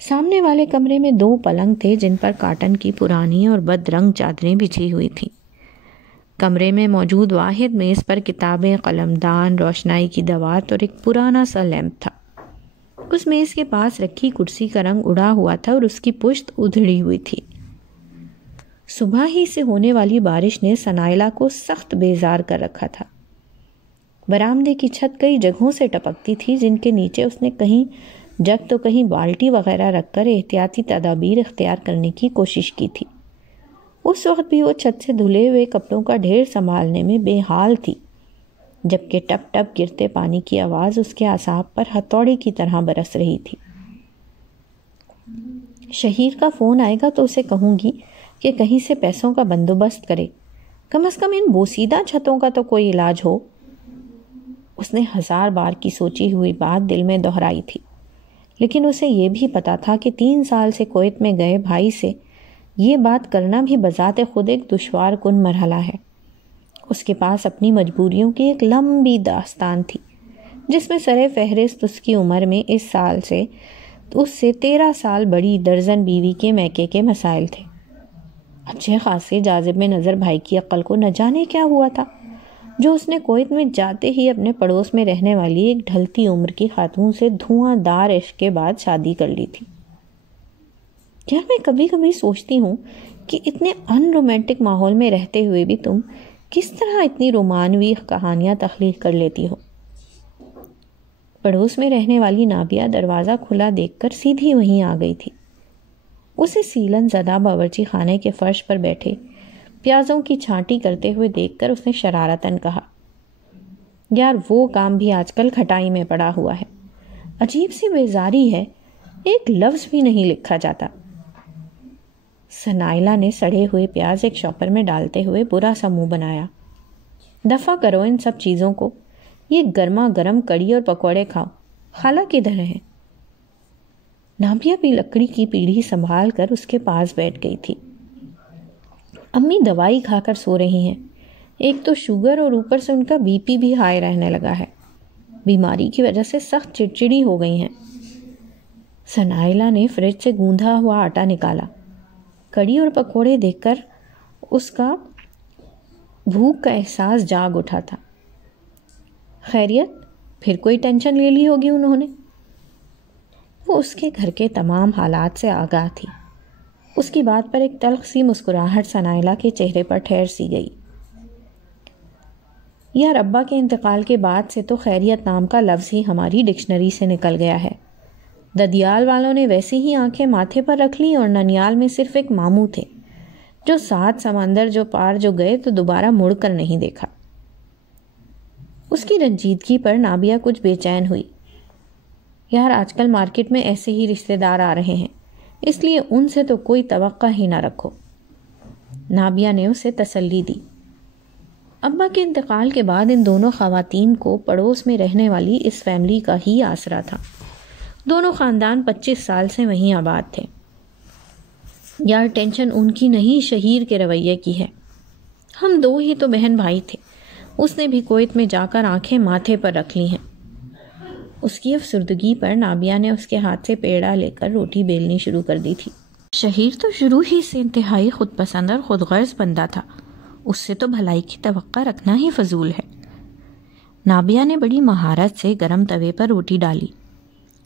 سامنے والے کمرے میں 2 پلنگ تھے جن پر کاٹن کی پرانی اور بد رنگ چادریں بچھی ہوئی تھیں۔ کمرے میں موجود واحد میز پر کتابیں، قلمدان، روشنائی کی دوات اور ایک پرانا سا لیمپ تھا۔ اس میز کے پاس رکھی کرسی کا رنگ اڑا ہوا تھا اور اس کی پشت ادھڑی ہوئی تھی۔ صبح ہی سے ہونے والی بارش نے سنائلہ کو سخت بیزار کر رکھا تھا۔ برآمدے کی چھت کئی جگہوں سے ٹپکتی تھی جن کے نیچے اس نے کہیں جگ تو کہیں بالٹی وغیرہ رکھ کر احتیاطی تدابیر اختیار کرنے کی کوشش کی تھی۔ اس وقت بھی وہ چھت سے دھلے ہوئے کپڑوں کا ڈھیر سنبھالنے میں بے حال تھی، جبکہ ٹپ ٹپ گرتے پانی کی آواز اس کے اعصاب پر ہتھوڑی کی طرح برس رہی تھی۔ شہیر کا فون آئے گا تو اسے کہوں گی کہ کہیں سے پیسوں کا بندوبست کرے، کم از کم ان بوسیدہ چھتوں کا تو کوئی علاج ہو۔ اس نے 1000 بار کی سوچی ہوئی بات دل میں دہرائی تھی، لیکن اسے یہ بھی پتا تھا کہ 3 سال سے کویت میں گئے بھائی سے یہ بات کرنا بھی بذات خود ایک دشوار کن مرحلہ ہے۔ اس کے پاس اپنی مجبوریوں کی ایک لمبی داستان تھی جس میں سر فہرست اس کی عمر میں اس سے 13 سال بڑی درجن بیوی کے میکے کے مسائل تھے۔ اچھے خاصے جاذب میں نظر بھائی کی عقل کو نہ جانے کیا ہوا تھا جو اس نے کویت میں جاتے ہی اپنے پڑوس میں رہنے والی ایک ڈھلتی عمر کی خاتون سے دھواں دار عشق کے بعد شادی کر لی تھی۔ یار میں کبھی کبھی سوچتی ہوں کہ اتنے ان رومانٹک ماحول میں رہتے ہوئے بھی تم کس طرح اتنی رومانوی کہانیاں تخلیق کر لیتی ہو۔ پڑوس میں رہنے والی نابیہ دروازہ کھلا دیکھ کر سیدھی وہیں آ گئی تھی۔ اسے سیلن زدہ باورچی خانے کے فرش پر بیٹھے پیازوں کی چھانٹی کرتے ہوئے دیکھ کر اس نے شرارتاً کہا، یار وہ کام بھی آج کل کھٹائی میں پڑا ہوا ہے، عجیب سی بیزاری ہے، ایک لفظ بھی نہیں لکھا جاتا۔ سنائلہ نے سڑے ہوئے پیاز ایک شاپر میں ڈالتے ہوئے برا سا منہ بنایا۔ دفع کرو ان سب چیزوں کو، یہ گرما گرم کڑی اور پکوڑے کھاؤ، خالہ کدھر ہیں؟ نابیہ بھی لکڑی کی پیڑھی سنبھال کر اس کے پاس بیٹھ گئی تھی۔ امی دوائی کھا کر سو رہی ہیں، ایک تو شوگر اور اوپر سے ان کا بی پی بھی ہائی رہنے لگا ہے، بیماری کی وجہ سے سخت چڑچڑی ہو گئی ہیں۔ سنائلہ نے فریج سے گوندھا ہوا آٹا نکالا۔ کڑی اور پکوڑے دیکھ کر اس کا بھوک کا احساس جاگ اٹھا تھا۔ خیریت، پھر کوئی ٹینشن لے لی ہوگی انہوں نے؟ وہ اس کے گھر کے تمام حالات سے آگاہ تھی۔ اس کی بات پر ایک تلخ سی مسکراہٹ سنائلہ کے چہرے پر ٹھہر سی گئی۔ یار ابا کے انتقال کے بعد سے تو خیریت نام کا لفظ ہی ہماری ڈکشنری سے نکل گیا ہے۔ ددیال والوں نے ویسے ہی آنکھیں ماتھے پر رکھ لی اور ننیال میں صرف ایک ماموں تھے جو 7 سمندر جو پار جو گئے تو دوبارہ مڑ کر نہیں دیکھا۔ اس کی رنجیدگی پر نابیہ کچھ بے چین ہوئی۔ یار آج کل مارکیٹ میں ایسے ہی رشتے دار آ رہے ہیں، اس لیے ان سے تو کوئی توقع ہی نہ رکھو۔ نابیہ نے اسے تسلی دی۔ ابا کے انتقال کے بعد ان دونوں خواتین کو پڑوس میں رہنے والی اس فیملی کا ہی آسرا تھا۔ دونوں خاندان 25 سال سے وہیں آباد تھے۔ یار ٹینشن ان کی نہیں، شہیر کے رویے کی ہے۔ ہم 2 ہی تو بہن بھائی تھے، اس نے بھی کویت میں جا کر آنکھیں ماتھے پر رکھ لی ہیں۔ اس کی افسردگی پر نابیہ نے اس کے ہاتھ سے پیڑا لے کر روٹی بیلنی شروع کر دی تھی۔ شہیر تو شروع ہی سے انتہائی خود پسند اور خود غرض بندہ تھا، اس سے تو بھلائی کی توقع رکھنا ہی فضول ہے۔ نابیہ نے بڑی مہارت سے گرم توے پر روٹی ڈالی۔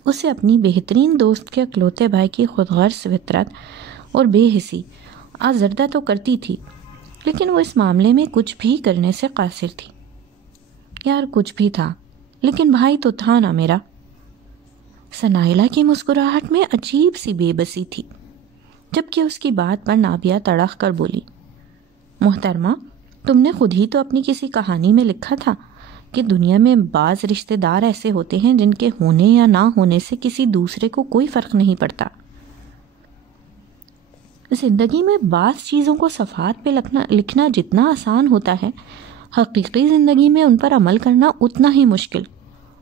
اسے اپنی بہترین دوست کے اکلوتے بھائی کی خود غرض فطرت اور بے حسی آزردہ تو کرتی تھی، لیکن وہ اس معاملے میں کچھ بھی کرنے سے قاصر تھی۔ یار کچھ بھی تھا، لیکن بھائی تو تھا نا میرا۔ سنائلہ کی مسکراہٹ میں عجیب سی بے بسی تھی، جبکہ اس کی بات پر نابیہ تڑخ کر بولی، محترمہ تم نے خود ہی تو اپنی کسی کہانی میں لکھا تھا کہ دنیا میں بعض رشتہ دار ایسے ہوتے ہیں جن کے ہونے یا نہ ہونے سے کسی دوسرے کو کوئی فرق نہیں پڑتا۔ زندگی میں بعض چیزوں کو صفحات پہ لکھنا جتنا آسان ہوتا ہے، حقیقی زندگی میں ان پر عمل کرنا اتنا ہی مشکل۔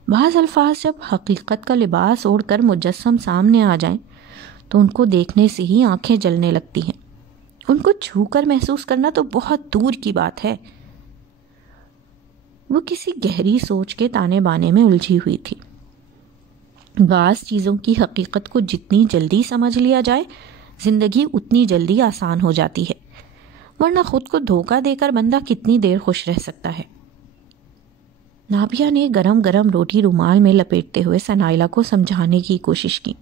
بعض الفاظ جب حقیقت کا لباس اوڑھ کر مجسم سامنے آ جائیں تو ان کو دیکھنے سے ہی آنکھیں جلنے لگتی ہیں. ان کو چھو کر محسوس کرنا تو بہت دور کی بات ہے. وہ کسی گہری سوچ کے تانے بانے میں الجھی ہوئی تھی. بعض چیزوں کی حقیقت کو جتنی جلدی سمجھ لیا جائے زندگی اتنی جلدی آسان ہو جاتی ہے، ورنہ خود کو دھوکہ دے کر بندہ کتنی دیر خوش رہ سکتا ہے. نابیہ نے گرم گرم روٹی رومال میں لپیٹتے ہوئے سنائلہ کو سمجھانے کی کوشش کی.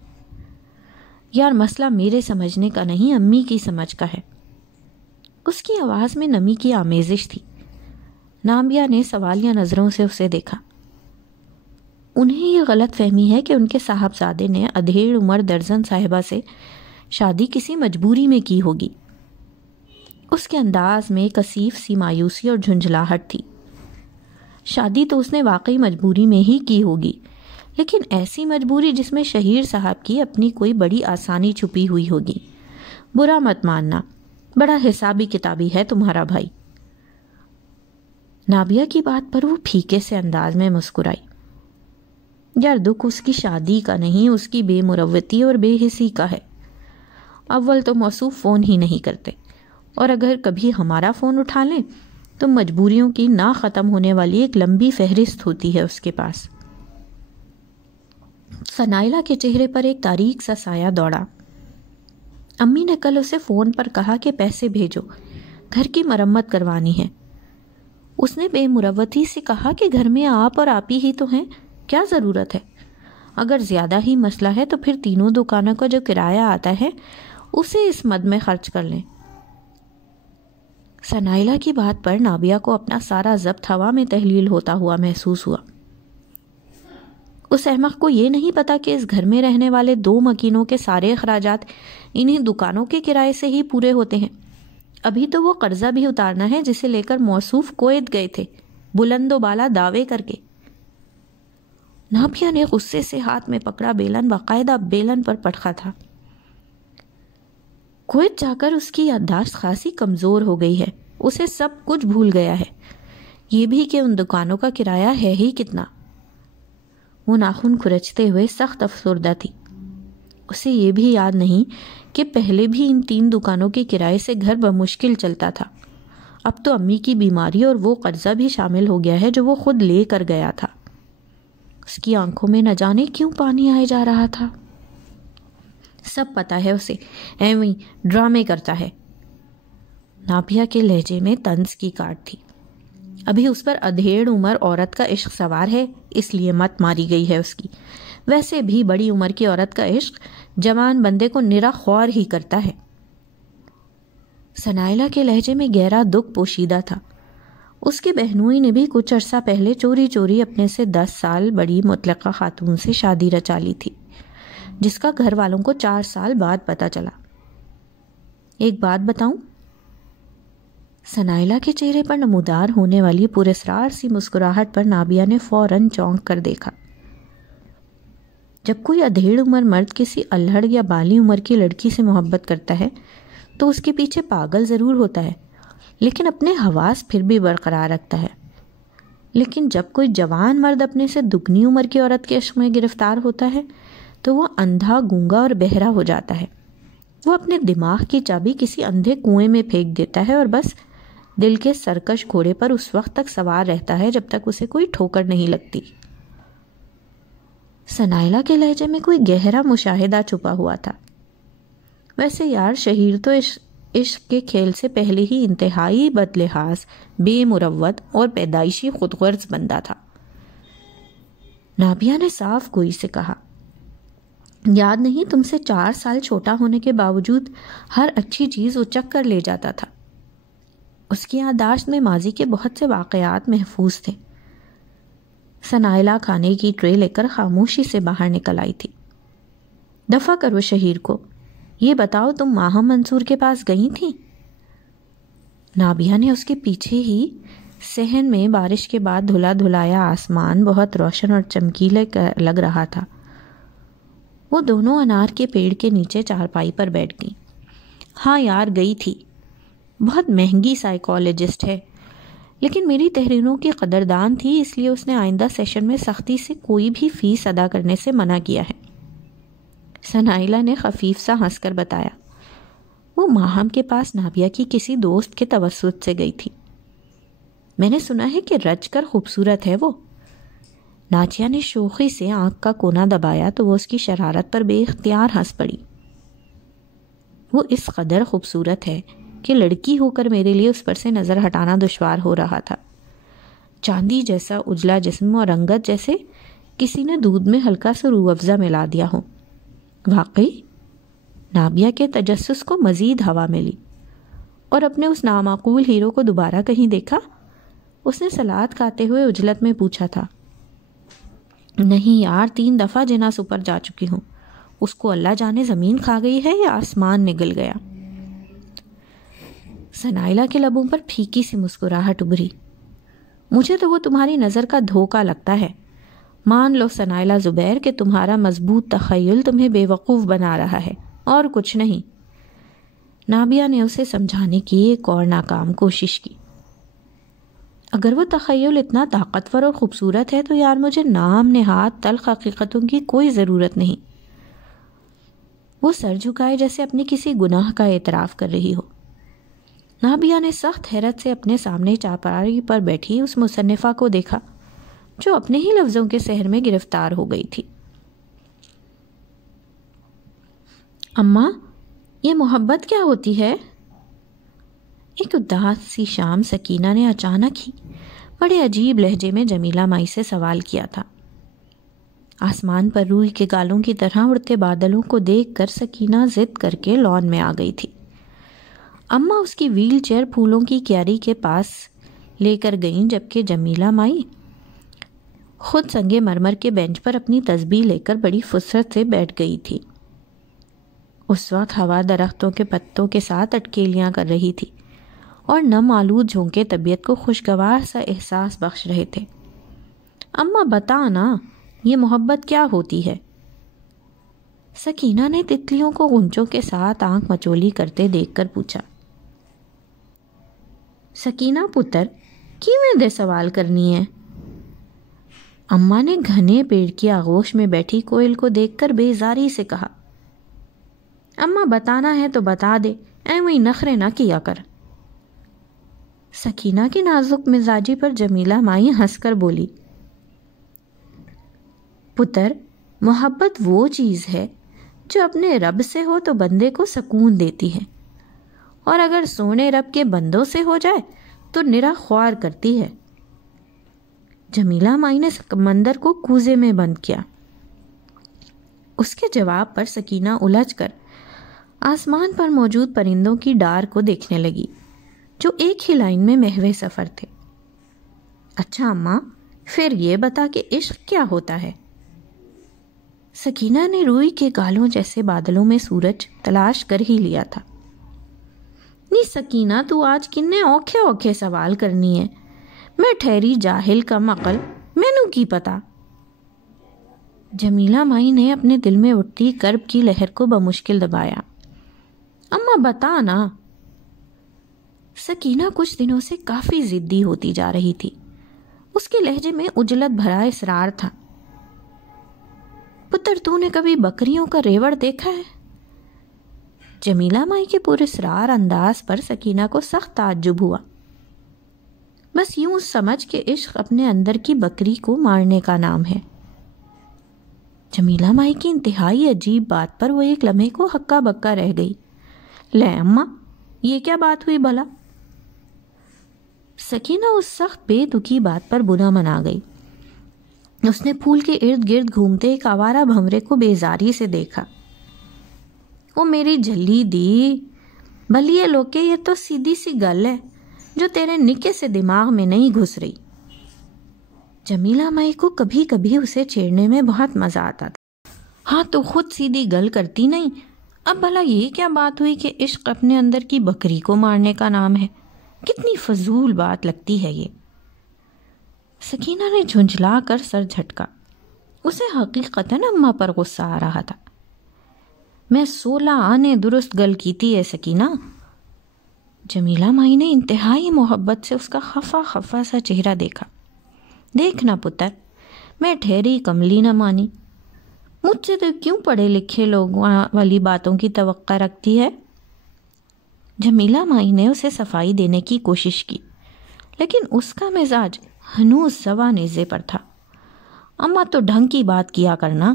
یار مسئلہ میرے سمجھنے کا نہیں، امی کی سمجھ کا ہے. اس کی آواز میں نمی کی آمیزش تھی. نابیہ نے سوالیہ نظروں سے اسے دیکھا. انہیں یہ غلط فہمی ہے کہ ان کے صاحبزادے نے ادھیڑ عمر درزن صاحبہ سے شادی کسی مجبوری میں کی ہوگی. اس کے انداز میں کثیف سی مایوسی اور جھنجھلاہٹ تھی. شادی تو اس نے واقعی مجبوری میں ہی کی ہوگی، لیکن ایسی مجبوری جس میں شہیر صاحب کی اپنی کوئی بڑی آسانی چھپی ہوئی ہوگی. برا مت ماننا، بڑا حسابی کتابی ہے تمہارا بھائی. نابیہ کی بات پر وہ پھیکے سے انداز میں مسکرائی. یار دکھ اس کی شادی کا نہیں، اس کی بے مروتی اور بے حسی کا ہے. اول تو موصوف فون ہی نہیں کرتے، اور اگر کبھی ہمارا فون اٹھا لیں تو مجبوریوں کی نہ ختم ہونے والی ایک لمبی فہرست ہوتی ہے اس کے پاس. سنائلہ کے چہرے پر ایک تاریک سا سایہ دوڑا. امی نے کل اسے فون پر کہا کہ پیسے بھیجو، گھر کی مرمت کروانی ہے. اس نے بے مروتی سے کہا کہ گھر میں آپ اور آپی ہی تو ہیں، کیا ضرورت ہے؟ اگر زیادہ ہی مسئلہ ہے تو پھر تینوں دکانوں کا جو کرایہ آتا ہے اسے اس مد میں خرچ کر لیں. سنائلہ کی بات پر نابیہ کو اپنا سارا ضبط ہوا میں تحلیل ہوتا ہوا محسوس ہوا. اس احمق کو یہ نہیں پتا کہ اس گھر میں رہنے والے 2 مکینوں کے سارے اخراجات انہی دکانوں کے کرائے سے ہی پورے ہوتے ہیں. ابھی تو وہ قرضہ بھی اتارنا ہے جسے لے کر موصوف کویت گئے تھے، بلند و بالا دعوے کر کے. نابیہ نے غصے سے ہاتھ میں پکڑا بیلن باقاعدہ بیلن پر پٹخا تھا. کویت جا کر اس کی یادداشت خاصی کمزور ہو گئی ہے. اسے سب کچھ بھول گیا ہے، یہ بھی کہ ان دکانوں کا کرایہ ہے ہی کتنا. وہ ناخن کھرچتے ہوئے سخت افسردہ تھی. اسے یہ بھی یاد نہیں کہ پہلے بھی ان 3 دکانوں کے کرائے سے گھر بمشکل چلتا تھا. اب تو امی کی بیماری اور وہ قرضہ بھی شامل ہو گیا ہے جو وہ خود لے کر گیا تھا. اس کی آنکھوں میں نہ جانے کیوں پانی آئے جا رہا تھا. سب پتا ہے اسے، ایویں ڈرامے کرتا ہے. نابیہ کے لہجے میں طنز کی کاٹ تھی. ابھی اس پر ادھیڑ عمر عورت کا عشق سوار ہے، اس لیے مت ماری گئی ہے اس کی. ویسے بھی بڑی عمر کی عورت کا عشق جوان بندے کو نرا خوار ہی کرتا ہے. سنائلہ کے لہجے میں گہرا دکھ پوشیدہ تھا. اس کے بہنوئی نے بھی کچھ عرصہ پہلے چوری چوری اپنے سے 10 سال بڑی مطلقہ خاتون سے شادی رچا لی تھی، جس کا گھر والوں کو 4 سال بعد پتہ چلا. ایک بات بتاؤں؟ سنائلہ کے چہرے پر نمودار ہونے والی پراسرار سی مسکراہٹ پر نابیہ نے فوراً چونک کر دیکھا. جب کوئی ادھیڑ عمر مرد کسی الہڑ یا بالی عمر کی لڑکی سے محبت کرتا ہے تو اس کے پیچھے پاگل ضرور ہوتا ہے، لیکن اپنے حواس پھر بھی برقرار رکھتا ہے. لیکن جب کوئی جوان مرد اپنے سے دگنی عمر کی عورت کے عشق میں گرفتار ہوتا ہے تو وہ اندھا گونگا اور بہرا ہو جاتا ہے. وہ اپنے دماغ کی چابی کسی اندھے کنویں میں پھینک دیتا ہے اور بس دل کے سرکش گھوڑے پر اس وقت تک سوار رہتا ہے جب تک اسے کوئی ٹھوکر نہیں لگتی. سنائلہ کے لہجے میں کوئی گہرا مشاہدہ چھپا ہوا تھا. ویسے یار شہیر تو عشق کے کھیل سے پہلے ہی انتہائی بدلحاظ، بے مروت اور پیدائشی خود غرض بندہ تھا. نابیہ نے صاف گوئی سے کہا. یاد نہیں تم سے 4 سال چھوٹا ہونے کے باوجود ہر اچھی چیز اچک کر لے جاتا تھا. اس کی یادداشت میں ماضی کے بہت سے واقعات محفوظ تھے. سنائلہ کھانے کی ٹرے لے کر خاموشی سے باہر نکل آئی تھی. دفع کرو شہیر کو. یہ بتاؤ تم ماہم منصور کے پاس گئی تھیں؟ نابیہ نے اس کے پیچھے ہی صحن میں بارش کے بعد دھلا دھلایا آسمان بہت روشن اور چمکیلے لگ رہا تھا. وہ دونوں انار کے پیڑ کے نیچے چارپائی پر بیٹھ گئی. ہاں یار گئی تھی. بہت مہنگی سائیکالوجسٹ ہے، لیکن میری تحریروں کی قدردان تھی، اس لیے اس نے آئندہ سیشن میں سختی سے کوئی بھی فیس ادا کرنے سے منع کیا ہے. ثنائلہ نے خفیف سا ہنس کر بتایا، وہ ماہم کے پاس نابیہ کی کسی دوست کے توسط سے گئی تھی۔ میں نے سنا ہے کہ رچ کر خوبصورت ہے وہ۔ ناچیہ نے شوخی سے آنکھ کا کونا دبایا تو وہ اس کی شرارت پر بے اختیار ہنس پڑی۔ وہ اس قدر خوبصورت ہے کہ لڑکی ہو کر میرے لیے اس پر سے نظر ہٹانا دشوار ہو رہا تھا۔ چاندی جیسا اجلا جسم اور رنگت جیسے کسی نے دودھ میں ہلکا سا روح افزا ملا دیا ہو۔ واقعی؟ نابیہ کے تجسس کو مزید ہوا ملی۔ اور اپنے اس نامعقول ہیرو کو دوبارہ کہیں دیکھا؟ اس نے سلاد کھاتے ہوئے عجلت میں پوچھا تھا۔ نہیں یار، 3 دفعہ جناس اوپر جا چکی ہوں۔ اس کو اللہ جانے زمین کھا گئی ہے یا آسمان نگل گیا۔ ثنائلہ کے لبوں پر پھیکی سی مسکراہٹ ابھری۔ مجھے تو وہ تمہاری نظر کا دھوکہ لگتا ہے۔ مان لو ثنائلہ زبیر کہ تمہارا مضبوط تخیل تمہیں بے وقوف بنا رہا ہے، اور کچھ نہیں۔ نابیہ نے اسے سمجھانے کی ایک اور ناکام کوشش کی۔ اگر وہ تخیل اتنا طاقتور اور خوبصورت ہے تو یار مجھے نام نہاد تلخ حقیقتوں کی کوئی ضرورت نہیں۔ وہ سر جھکائے جیسے اپنے کسی گناہ کا اعتراف کر رہی ہو۔ نابیہ نے سخت حیرت سے اپنے سامنے چارپائی پر بیٹھی اس مصنفہ کو دیکھا جو اپنے ہی لفظوں کے سحر میں گرفتار ہو گئی تھی۔ اماں، یہ محبت کیا ہوتی ہے؟ ایک اداس سی شام سکینہ نے اچانک ہی بڑے عجیب لہجے میں جمیلہ مائی سے سوال کیا تھا۔ آسمان پر روئی کے گالوں کی طرح اڑتے بادلوں کو دیکھ کر سکینہ ضد کر کے لان میں آ گئی تھی۔ اماں اس کی ویل چیئر پھولوں کی کیاری کے پاس لے کر گئیں، جبکہ جمیلہ مائی خود سنگے مرمر کے بینچ پر اپنی تسبیح لے کر بڑی فرصت سے بیٹھ گئی تھی۔ اس وقت ہوا درختوں کے پتوں کے ساتھ اٹکیلیاں کر رہی تھی اور نم آلود جھونکے طبیعت کو خوشگوار سا احساس بخش رہے تھے۔ اماں بتا نا، یہ محبت کیا ہوتی ہے؟ سکینہ نے تتلیوں کو غنچوں کے ساتھ آنکھ مچولی کرتے دیکھ کر پوچھا۔ سکینہ پتر، کیوں دے سوال کرنی ہے؟ اماں نے گھنے پیڑ کی آغوش میں بیٹھی کوئل کو دیکھ کر بیزاری سے کہا۔ اماں بتانا ہے تو بتا دے، ایویں نخرے نہ کیا کر۔ سکینہ کی نازک مزاجی پر جمیلہ مائی ہنس کر بولی، پتر، محبت وہ چیز ہے جو اپنے رب سے ہو تو بندے کو سکون دیتی ہے، اور اگر سونے رب کے بندوں سے ہو جائے تو نرا خوار کرتی ہے۔ جمیلہ مائی نے سمندر کو کوزے میں بند کیا۔ اس کے جواب پر سکینہ الجھ کر آسمان پر موجود پرندوں کی ڈار کو دیکھنے لگی جو ایک ہی لائن میں محو سفر تھے۔ اچھا اماں، پھر یہ بتا کہ عشق کیا ہوتا ہے؟ سکینہ نے روئی کے گالوں جیسے بادلوں میں سورج تلاش کر ہی لیا تھا۔ نی سکینہ، تو آج کنے اوکھے اوکھے سوال کرنی ہے؟ میں ٹھہری جاہل کم عقل، مینوں کی پتا؟ جمیلہ مائی نے اپنے دل میں اٹھتی کرب کی لہر کو بمشکل دبایا۔ اماں بتا نا۔ سکینہ کچھ دنوں سے کافی ضدی ہوتی جا رہی تھی۔ اس کے لہجے میں اجلت بھرا اصرار تھا۔ پتر، تو نے کبھی بکریوں کا ریوڑ دیکھا ہے؟ جمیلہ مائی کے پورے اسرار انداز پر سکینہ کو سخت تعجب ہوا۔ بس یوں سمجھ کہ عشق اپنے اندر کی بکری کو مارنے کا نام ہے۔ جمیلہ مائی کی انتہائی عجیب بات پر وہ ایک لمحے کو ہکا بکا رہ گئی۔ لے اماں، یہ کیا بات ہوئی بھلا؟ سکینہ اس سخت بے دکھی بات پر بنا منا گئی۔ اس نے پھول کے ارد گرد گھومتے ایک آوارہ بھنورے کو بیزاری سے دیکھا۔ وہ میری جھلی دی بھلیے لوکے، یہ تو سیدھی سی گل ہے جو تیرے نکے سے دماغ میں نہیں گھس رہی۔ جمیلہ مائی کو کبھی کبھی اسے چھیڑنے میں بہت مزہ آتا تھا۔ ہاں تو خود سیدھی گل کرتی نہیں، اب بھلا یہ کیا بات ہوئی کہ عشق اپنے اندر کی بکری کو مارنے کا نام ہے؟ کتنی فضول بات لگتی ہے یہ۔ سکینہ نے جھنجھلا کر سر جھٹکا۔ اسے حقیقتاً اماں پر غصہ آ رہا تھا۔ میں 16 آنے درست گل کیتی ہے سکینہ۔ جمیلہ مائی نے انتہائی محبت سے اس کا خفا خفا سا چہرہ دیکھا۔ دیکھنا پتر، میں ٹھہری کملی نہ مانی، مجھ سے تو کیوں پڑھے لکھے لوگوں والی باتوں کی توقع رکھتی ہے؟ جمیلہ مائی نے اسے صفائی دینے کی کوشش کی، لیکن اس کا مزاج ہنوز سوا نیزے پر تھا۔ اماں تو ڈھنگ کی بات کیا کرنا۔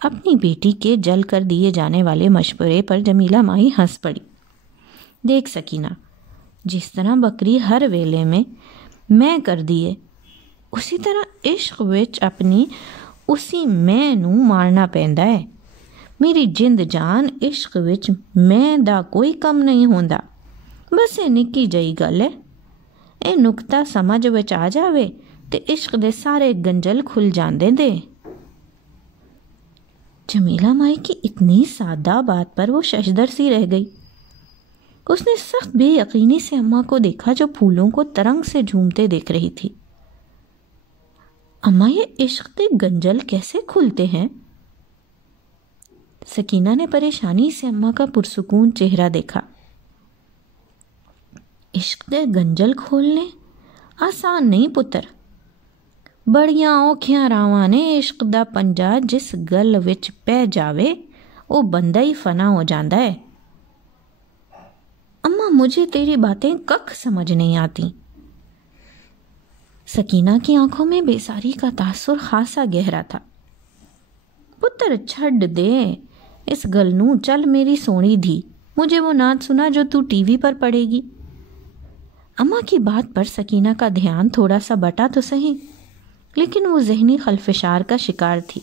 اپنی بیٹی کے جل کر دیے جانے والے مشورے پر جمیلہ مائی ہنس پڑی۔ دیکھ سکینہ، جس طرح بکری ہر ویلے میں کر دیے، اسی طرح عشق وچ اپنی اسی میں نو مارنا پیندا ہے۔ میری جند جان عشق وچ میں دا کوئی کم نہیں ہوندا، بس یہ نکی جئی گل ہے۔ اے نکتہ سمجھ وچ آ جاوے تے عشق دے سارے گنجل کھل جاندے دے۔ جمیلہ مائی کی اتنی سادہ بات پر وہ ششدر سی رہ گئی۔ اس نے سخت بے یقینی سے اماں کو دیکھا جو پھولوں کو ترنگ سے جھومتے دیکھ رہی تھی۔ اماں، یہ عشق دے گنجل کیسے کھلتے ہیں؟ سکینہ نے پریشانی سے اماں کا پرسکون چہرہ دیکھا۔ عشق دے گنجل کھولنے آسان نہیں پتر، بڑیاں اوکھیاں راواں نے عشق دا پنجا جس گل وچ پہ جاوے وہ بندہ ہی فنا ہو جاندہ ہے۔ اماں، مجھے تیری باتیں ککھ سمجھ نہیں آتی۔ سکینہ کی آنکھوں میں بیزاری کا تاثر خاصا گہرا تھا۔ پتر چھڈ دے اس گل نوں، چل میری سونی دھی، مجھے وہ نعت سنا جو تو ٹی وی پر پڑھے گی۔ اماں کی بات پر سکینہ کا دھیان تھوڑا سا بٹا تو صحیح، لیکن وہ ذہنی خلفشار کا شکار تھی۔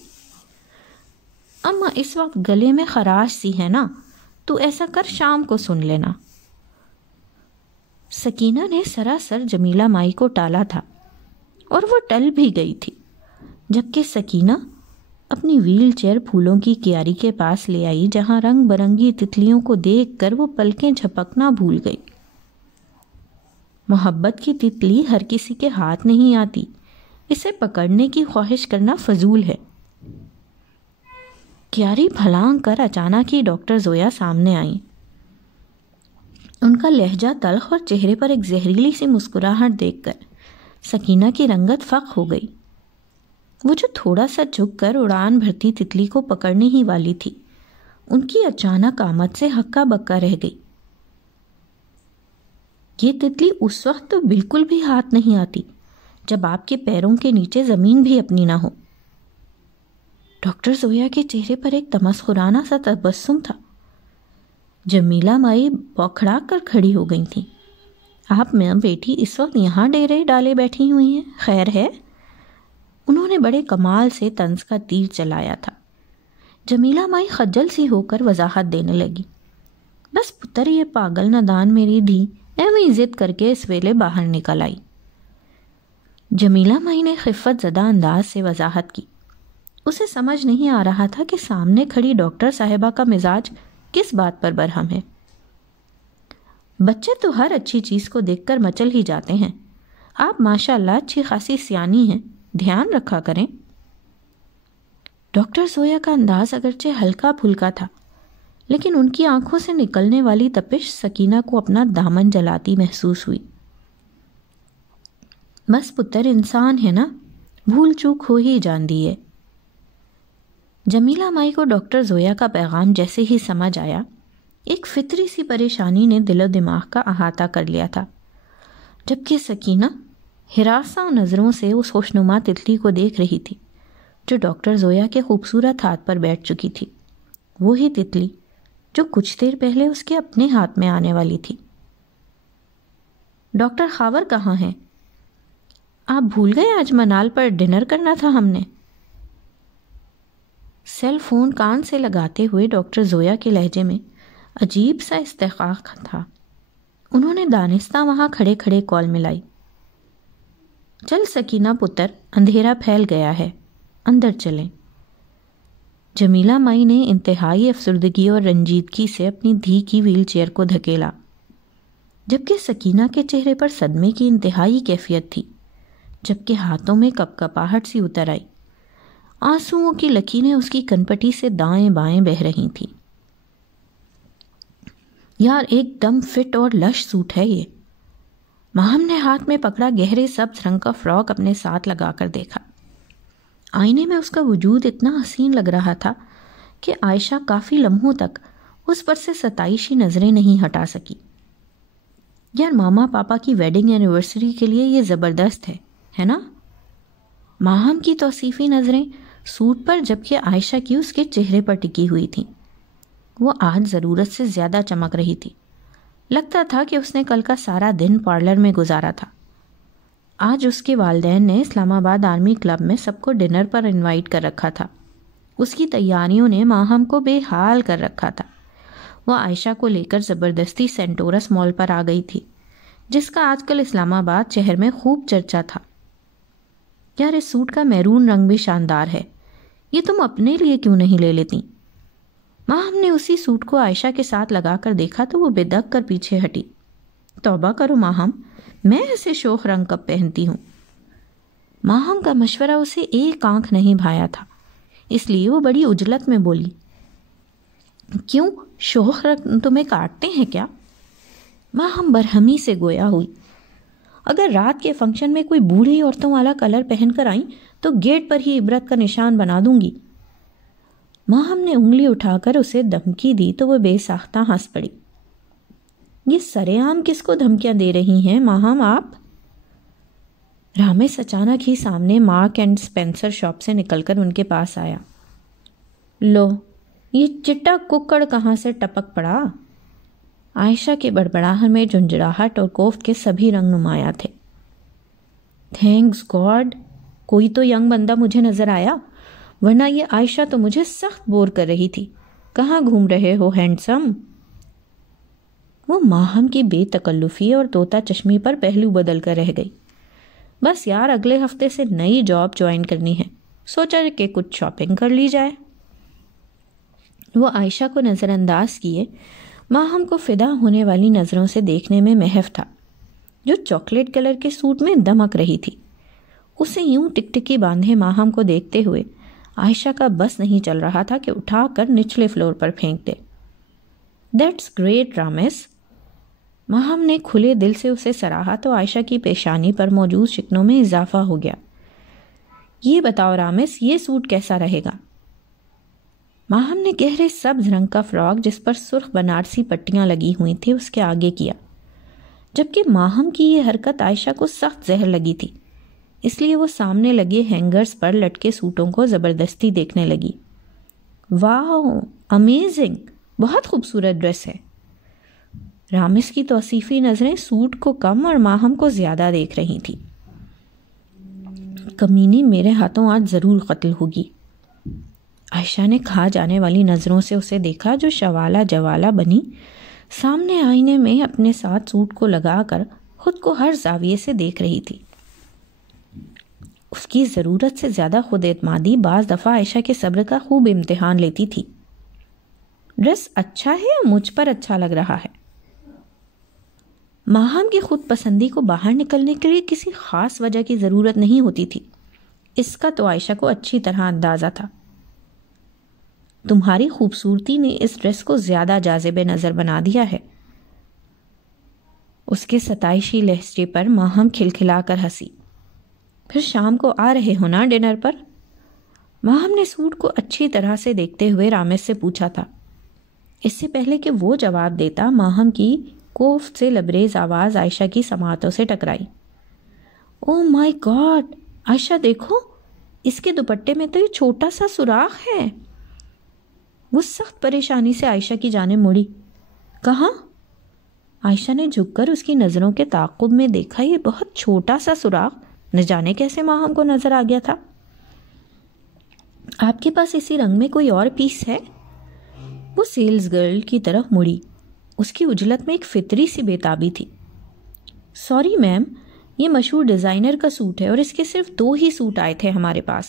اماں، اس وقت گلے میں خراش سی ہے نا، تو ایسا کر شام کو سن لینا۔ سکینہ نے سراسر جمیلہ مائی کو ٹالا تھا، اور وہ ٹل بھی گئی تھی، جبکہ سکینہ اپنی ویل چیئر پھولوں کی کیاری کے پاس لے آئی، جہاں رنگ برنگی تتلیوں کو دیکھ کر وہ پلکیں جھپکنا بھول گئی۔ محبت کی تتلی ہر کسی کے ہاتھ نہیں آتی، اسے پکڑنے کی خواہش کرنا فضول ہے۔ کیاری پھلانگ کر اچانک ہی ڈاکٹر زویا سامنے آئیں۔ ان کا لہجہ تلخ اور چہرے پر ایک زہریلی سی مسکراہٹ دیکھ کر سکینہ کی رنگت فق ہو گئی۔ وہ جو تھوڑا سا جھک کر اڑان بھرتی تتلی کو پکڑنے ہی والی تھی، ان کی اچانک آمد سے ہکا بکا رہ گئی۔ یہ تتلی اس وقت تو بالکل بھی ہاتھ نہیں آتی جب آپ کے پیروں کے نیچے زمین بھی اپنی نہ ہو۔ ڈاکٹر زویا کے چہرے پر ایک تمسخرانہ سا تبسم تھا۔ جمیلہ مائی بوکھڑا کر کھڑی ہو گئی تھیں۔ آپ میں بیٹی اس وقت یہاں ڈیرے ڈالے بیٹھی ہوئی ہیں، خیر ہے؟ انہوں نے بڑے کمال سے طنز کا تیر چلایا تھا۔ جمیلہ مائی خجل سی ہو کر وضاحت دینے لگی۔ بس پتر، یہ پاگل ندان میری دھی ایویں ضد کر کے اس ویلے باہر نکل آئی۔ جمیلہ مائی نے خفت زدہ انداز سے وضاحت کی۔ اسے سمجھ نہیں آ رہا تھا کہ سامنے کھڑی ڈاکٹر صاحبہ کا مزاج کس بات پر برہم ہے۔ بچے تو ہر اچھی چیز کو دیکھ کر مچل ہی جاتے ہیں۔ آپ ماشاءاللہ اچھی خاصی سیانی ہیں، دھیان رکھا کریں۔ ڈاکٹر زویا کا انداز اگرچہ ہلکا پھلکا تھا، لیکن ان کی آنکھوں سے نکلنے والی تپش سکینہ کو اپنا دامن جلاتی محسوس ہوئی۔ بس پتر، انسان ہے نا، بھول چوک ہو ہی جاندی ہے۔ جمیلہ مائی کو ڈاکٹر زویا کا پیغام جیسے ہی سمجھ آیا، ایک فطری سی پریشانی نے دل و دماغ کا احاطہ کر لیا تھا، جبکہ سکینہ ہراساں نظروں سے اس خوشنما تتلی کو دیکھ رہی تھی جو ڈاکٹر زویا کے خوبصورت ہاتھ پر بیٹھ چکی تھی، وہی تتلی جو کچھ دیر پہلے اس کے اپنے ہاتھ میں آنے والی تھی۔ ڈاکٹر خاور کہاں ہیں؟ آپ بھول گئے آج منال پر ڈنر کرنا تھا ہم نے؟ سیل فون کان سے لگاتے ہوئے ڈاکٹر زویا کے لہجے میں عجیب سا استحقاق تھا۔ انہوں نے دانستہ وہاں کھڑے کھڑے کال ملائی۔ چل سکینہ پتر، اندھیرا پھیل گیا ہے، اندر چلیں۔ جمیلہ مائی نے انتہائی افسردگی اور رنجیدگی سے اپنی دھی کی ویل چیئر کو دھکیلا، جبکہ سکینہ کے چہرے پر صدمے کی انتہائی کیفیت تھی، جبکہ ہاتھوں میں کپکپاہٹ سی اتر آئی۔ آنسوؤں کی لکیریں اس کی کنپٹی سے دائیں بائیں بہہ رہی تھیں۔ یار، ایک دم فٹ اور لش سوٹ ہے یہ۔ ماہم نے ہاتھ میں پکڑا گہرے سبز رنگ کا فراک اپنے ساتھ لگا کر دیکھا۔ آئینے میں اس کا وجود اتنا حسین لگ رہا تھا کہ عائشہ کافی لمحوں تک اس پر سے ستائشی نظریں نہیں ہٹا سکی۔ یار ماما پاپا کی ویڈنگ اینیورسری کے لیے یہ زبردست ہے نا؟ ماہم کی توصیفی نظریں سوٹ پر جبکہ عائشہ کی اس کے چہرے پر ٹکی ہوئی تھیں۔ وہ آج ضرورت سے زیادہ چمک رہی تھی۔ لگتا تھا کہ اس نے کل کا سارا دن پارلر میں گزارا تھا۔ آج اس کے والدین نے اسلام آباد آرمی کلب میں سب کو ڈنر پر انوائٹ کر رکھا تھا۔ اس کی تیاریوں نے ماہم کو بے حال کر رکھا تھا۔ وہ عائشہ کو لے کر زبردستی سینٹورس مال پر آ گئی تھی، جس کا آج کل اسلام آباد شہر میں خوب چرچا تھا۔ یار اس سوٹ کا میرون رنگ بھی شاندار ہے، یہ تم اپنے لیے کیوں نہیں لے لیتی؟ ماہم نے اسی سوٹ کو عائشہ کے ساتھ لگا کر دیکھا تو وہ بدک کر پیچھے ہٹی۔ توبہ کرو ماہم، میں ایسے شوخ رنگ کب پہنتی ہوں؟ ماہم کا مشورہ اسے ایک آنکھ نہیں بھایا تھا، اس لیے وہ بڑی عجلت میں بولی، کیوں شوخ رنگ تمہیں کاٹتے ہیں کیا؟ ماہم برہمی سے گویا ہوئی، اگر رات کے فنکشن میں کوئی بوڑھی عورتوں والا کلر پہن کر آئیں تو گیٹ پر ہی عبرت کا نشان بنا دوں گی۔ ماہم نے انگلی اٹھا کر اسے دھمکی دی تو وہ بے ساختہ ہنس پڑی۔ یہ سرے عام کس کو دھمکیاں دے رہی ہیں ماہم آپ؟ رامس اچانک ہی سامنے مارک اینڈ سپینسر شاپ سے نکل کر ان کے پاس آیا۔ لو یہ چٹا ککڑ کہاں سے ٹپک پڑا؟ عائشہ کے بڑبڑاہٹ میں جھنجھڑاہٹ اور کوفت کے سبھی رنگ نمایاں تھے۔ تھینکس گاڈ کوئی تو ینگ بندہ مجھے نظر آیا، ورنہ یہ عائشہ تو مجھے سخت بور کر رہی تھی۔ کہاں گھوم رہے ہو ہینڈسم؟ وہ ماہم کی بے تکلفی اور طوطا چشمی پر پہلو بدل کر رہ گئی۔ بس یار اگلے ہفتے سے نئی جاب جوائن کرنی ہے، سوچا کہ کچھ شاپنگ کر لی جائے۔ وہ عائشہ کو نظر انداز کیے ماہم کو فدا ہونے والی نظروں سے دیکھنے میں محو تھا، جو چاکلیٹ کلر کے سوٹ میں دمک رہی تھی۔ اسے یوں ٹکٹکی باندھے ماہم کو دیکھتے ہوئے عائشہ کا بس نہیں چل رہا تھا کہ اٹھا کر نچلے فلور پر پھینک دے۔ دیٹس گریٹ رامس۔ ماہم نے کھلے دل سے اسے سراہا تو عائشہ کی پیشانی پر موجود شکنوں میں اضافہ ہو گیا۔ یہ بتاؤ رامس، یہ سوٹ کیسا رہے گا؟ ماہم نے گہرے سبز رنگ کا فراک جس پر سرخ بنارسی پٹیاں لگی ہوئی تھی اس کے آگے کیا، جبکہ ماہم کی یہ حرکت عائشہ کو سخت زہر لگی تھی، اس لیے وہ سامنے لگے ہینگرز پر لٹکے سوٹوں کو زبردستی دیکھنے لگی۔ واو امیزنگ، بہت خوبصورت ڈریس ہے۔ رامس کی توصیفی نظریں سوٹ کو کم اور ماہم کو زیادہ دیکھ رہی تھی۔ کمینی میرے ہاتھوں آج ضرور قتل ہوگی۔ عائشہ نے کھا جانے والی نظروں سے اسے دیکھا جو شوالہ جوالہ بنی سامنے آئینے میں اپنے ساتھ سوٹ کو لگا کر خود کو ہر زاویے سے دیکھ رہی تھی۔ اس کی ضرورت سے زیادہ خود اعتمادی بعض دفعہ عائشہ کے صبر کا خوب امتحان لیتی تھی۔ ڈریس اچھا ہے یا مجھ پر اچھا لگ رہا ہے؟ ماہم کی خود پسندی کو باہر نکلنے کے لیے کسی خاص وجہ کی ضرورت نہیں ہوتی تھی، اس کا تو عائشہ کو اچھی طرح اندازہ تھا۔ تمہاری خوبصورتی نے اس ڈریس کو زیادہ جاذب نظر بنا دیا ہے۔ اس کے ستائشی لہجے پر ماہم کھلکھلا کر ہنسی۔ پھر شام کو آ رہے ہو نا ڈنر پر؟ ماہم نے سوٹ کو اچھی طرح سے دیکھتے ہوئے رامس سے پوچھا تھا۔ اس سے پہلے کہ وہ جواب دیتا، ماہم کی کوفت سے لبریز آواز عائشہ کی سماعتوں سے ٹکرائی۔ او مائی گاڈ عائشہ دیکھو، اس کے دوپٹے میں تو یہ چھوٹا سا سوراخ ہے۔ وہ سخت پریشانی سے عائشہ کی جانب مڑی۔ کہاں؟ عائشہ نے جھک کر اس کی نظروں کے تعاقب میں دیکھا، یہ بہت چھوٹا سا سوراخ نہ جانے کیسے ماہم کو نظر آ گیا تھا۔ آپ کے پاس اسی رنگ میں کوئی اور پیس ہے؟ وہ سیلز گرل کی طرف مڑی، اس کی عجلت میں ایک فطری سی بےتابی تھی۔ سوری میم، یہ مشہور ڈیزائنر کا سوٹ ہے اور اس کے صرف 2 ہی سوٹ آئے تھے ہمارے پاس۔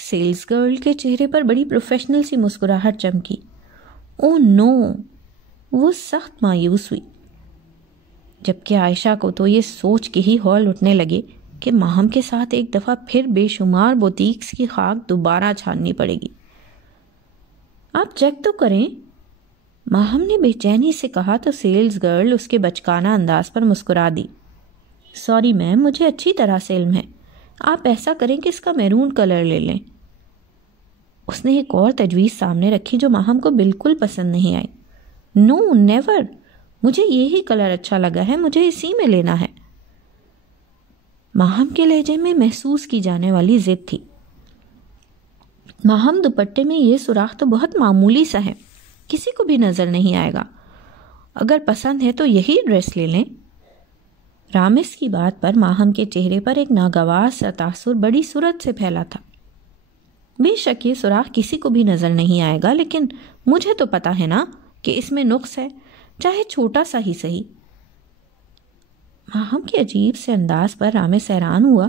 سیلز گرل کے چہرے پر بڑی پروفیشنل سی مسکراہٹ چمکی۔ او نو، وہ سخت مایوس ہوئی، جبکہ عائشہ کو تو یہ سوچ کے ہی ہول اٹھنے لگے کہ ماہم کے ساتھ ایک دفعہ پھر بے شمار بوتیکس کی خاک دوبارہ چھاننی پڑے گی۔ آپ چیک تو کریں، ماہم نے بے چینی سے کہا تو سیلز گرل اس کے بچکانہ انداز پر مسکرا دی۔ سوری میم، مجھے اچھی طرح سے علم ہے، آپ ایسا کریں کہ اس کا میرون کلر لے لیں۔ اس نے ایک اور تجویز سامنے رکھی جو ماہم کو بالکل پسند نہیں آئی۔ نو نیور، مجھے یہی کلر اچھا لگا ہے، مجھے اسی میں لینا ہے۔ ماہم کے لہجے میں محسوس کی جانے والی ضد تھی۔ ماہم، دوپٹے میں یہ سوراخ تو بہت معمولی سا ہے، کسی کو بھی نظر نہیں آئے گا، اگر پسند ہے تو یہی ڈریس لے لیں۔ رامس کی بات پر ماہم کے چہرے پر ایک ناگوار سا تاثر بڑی سرعت سے پھیلا تھا۔ بے شک یہ سوراخ کسی کو بھی نظر نہیں آئے گا، لیکن مجھے تو پتا ہے نا کہ اس میں نقص ہے، چاہے چھوٹا سا ہی صحیح۔ ماہم کے عجیب سے انداز پر رامس حیران ہوا،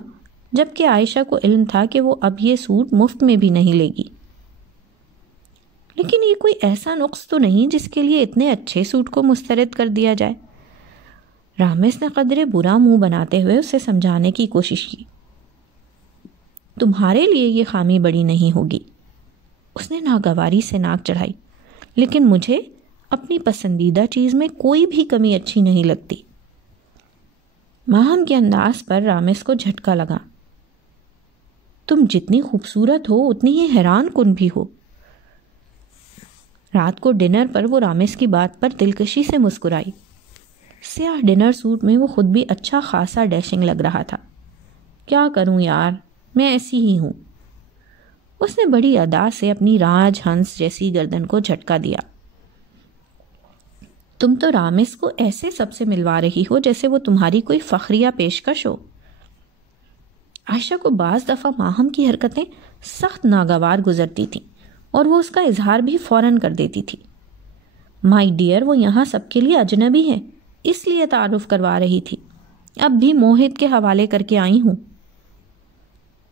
جبکہ عائشہ کو علم تھا کہ وہ اب یہ سوٹ مفت میں بھی نہیں لے گی۔ لیکن یہ کوئی ایسا نقص تو نہیں جس کے لیے اتنے اچھے سوٹ کو مسترد کر دیا جائے۔ رامس نے قدرے برا منہ بناتے ہوئے اسے سمجھانے کی کوشش کی۔ تمہارے لیے یہ خامی بڑی نہیں ہوگی، اس نے ناگواری سے ناک چڑھائی، لیکن مجھے اپنی پسندیدہ چیز میں کوئی بھی کمی اچھی نہیں لگتی۔ ماہم کے انداز پر رامس کو جھٹکا لگا۔ تم جتنی خوبصورت ہو اتنی ہی حیران کن بھی ہو۔ رات کو ڈنر پر وہ رامس کی بات پر دلکشی سے مسکرائی۔ سیاہ ڈنر سوٹ میں وہ خود بھی اچھا خاصا ڈیشنگ لگ رہا تھا۔ کیا کروں یار، میں ایسی ہی ہوں۔ اس نے بڑی ادا سے اپنی راج ہنس جیسی گردن کو جھٹکا دیا۔ تم تو رامس کو ایسے سب سے ملوا رہی ہو جیسے وہ تمہاری کوئی فخریہ پیشکش ہو۔ عائشہ کو بعض دفعہ ماہم کی حرکتیں سخت ناگوار گزرتی تھیں اور وہ اس کا اظہار بھی فوراً کر دیتی تھی۔ مائی ڈیئر، وہ یہاں سب کے لیے اجنبی ہے، اس لیے تعارف کروا رہی تھی، اب بھی موہت کے حوالے کر کے آئی ہوں۔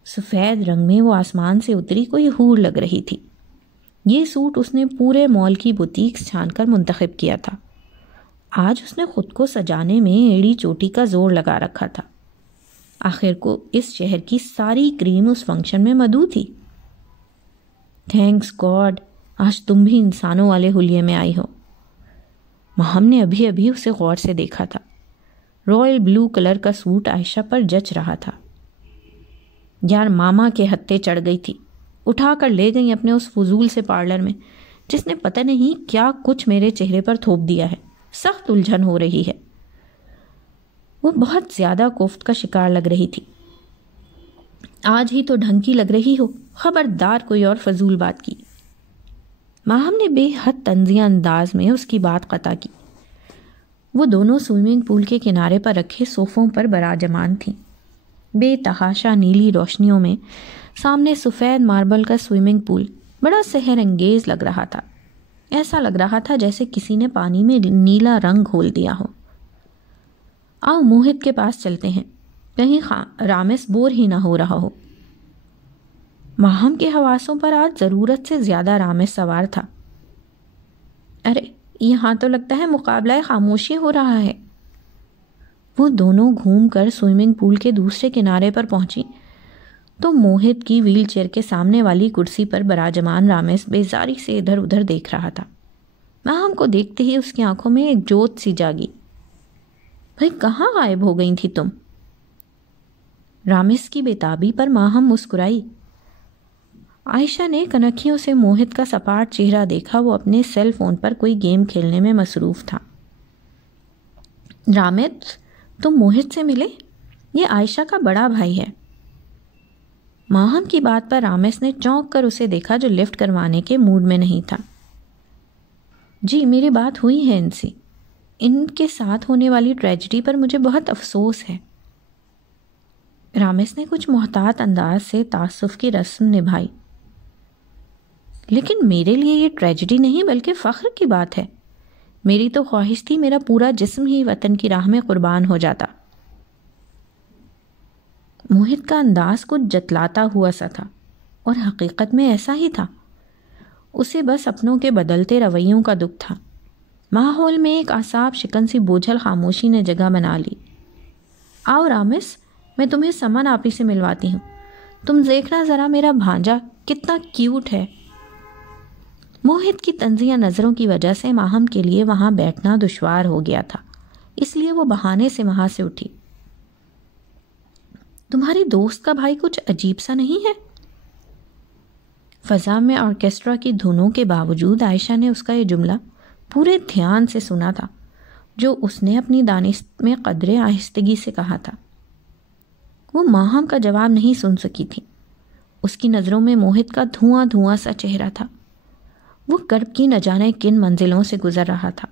سفید رنگ میں وہ آسمان سے اتری کوئی حور لگ رہی تھی۔ یہ سوٹ اس نے پورے مال کی بوتیک چھان کر منتخب کیا تھا۔ آج اس نے خود کو سجانے میں ایڑی چوٹی کا زور لگا رکھا تھا۔ آخر کو اس شہر کی ساری کریم اس فنکشن میں مدعو تھی۔ تھینکس گاڈ، آج تم بھی انسانوں والے حلیے میں آئی ہو۔ ماہم نے ابھی اسے غور سے دیکھا تھا۔ رائل بلو کلر کا سوٹ عائشہ پر جچ رہا تھا۔ یار ماما کے ہتھے چڑھ گئی تھی، اٹھا کر لے گئی اپنے اس فضول سے پارلر میں جس نے پتہ نہیں کیا کچھ میرے چہرے پر تھوپ دیا ہے۔ سخت الجھن ہو رہی ہے۔ وہ بہت زیادہ کوفت کا شکار لگ رہی تھی۔ آج ہی تو ڈھنگ کی لگ رہی ہو، خبردار کوئی اور فضول بات کی۔ ماہم نے بے حد طنزیہ انداز میں اس کی بات قطع کی۔ وہ دونوں سوئمنگ پول کے کنارے پر رکھے صوفوں پر براجمان تھیں۔ بے تحاشا نیلی روشنیوں میں سامنے سفید ماربل کا سوئمنگ پول بڑا سحر انگیز لگ رہا تھا۔ ایسا لگ رہا تھا جیسے کسی نے پانی میں نیلا رنگ گھول دیا ہو۔ آؤ موہت کے پاس چلتے ہیں، کہیں رامس بور ہی نہ ہو رہا ہو۔ ماہم کے حواسوں پر آج ضرورت سے زیادہ رامس سوار تھا۔ ارے یہاں تو لگتا ہے مقابلہ خاموشی ہو رہا ہے۔ وہ دونوں گھوم کر سوئمنگ پول کے دوسرے کنارے پر پہنچی تو موہت کی ویل چیئر کے سامنے والی کرسی پر براجمان رامس بیزاری سے ادھر ادھر دیکھ رہا تھا۔ ماہم کو دیکھتے ہی اس کی آنکھوں میں ایک جوت سی جاگی۔ بھئی کہاں غائب ہو گئی تھی تم؟ رامس کی بےتابی پر ماہم مسکرائی۔ عائشہ نے کنکھیوں سے موہت کا سپاٹ چہرہ دیکھا، وہ اپنے سیل فون پر کوئی گیم کھیلنے میں مصروف تھا۔ رامس، تم موہت سے ملے؟ یہ عائشہ کا بڑا بھائی ہے۔ ماہم کی بات پر رامس نے چونک کر اسے دیکھا جو لفٹ کروانے کے موڈ میں نہیں تھا۔ جی میری بات ہوئی ہے ان سے، ان کے ساتھ ہونے والی ٹریجڈی پر مجھے بہت افسوس ہے۔ رامس نے کچھ محتاط انداز سے تعصب کی رسم نبھائی۔ لیکن میرے لیے یہ ٹریجڈی نہیں بلکہ فخر کی بات ہے۔ میری تو خواہش تھی میرا پورا جسم ہی وطن کی راہ میں قربان ہو جاتا۔ موہت کا انداز کچھ جتلاتا ہوا سا تھا اور حقیقت میں ایسا ہی تھا۔ اسے بس اپنوں کے بدلتے رویوں کا دکھ تھا۔ ماحول میں ایک اعصاب شکن سی بوجھل خاموشی نے جگہ بنا لی۔ آؤ رامس، میں تمہیں سمن آپی سے ملواتی ہوں۔ تم دیکھنا ذرا میرا بھانجا کتنا کیوٹ ہے۔ موہت کی طنزیہ نظروں کی وجہ سے ماہم کے لیے وہاں بیٹھنا دشوار ہو گیا تھا، اس لیے وہ بہانے سے وہاں سے اٹھی۔ تمہاری دوست کا بھائی کچھ عجیب سا نہیں ہے؟ فضا میں آرکیسٹرا کی دھنوں کے باوجود عائشہ نے اس کا یہ جملہ پورے دھیان سے سنا تھا، جو اس نے اپنی دانست میں قدرے آہستگی سے کہا تھا۔ وہ ماہم کا جواب نہیں سن سکی تھی۔ اس کی نظروں میں موہت کا دھواں دھواں سا چہرہ تھا۔ وہ کرب کی نہ جانے کن منزلوں سے گزر رہا تھا۔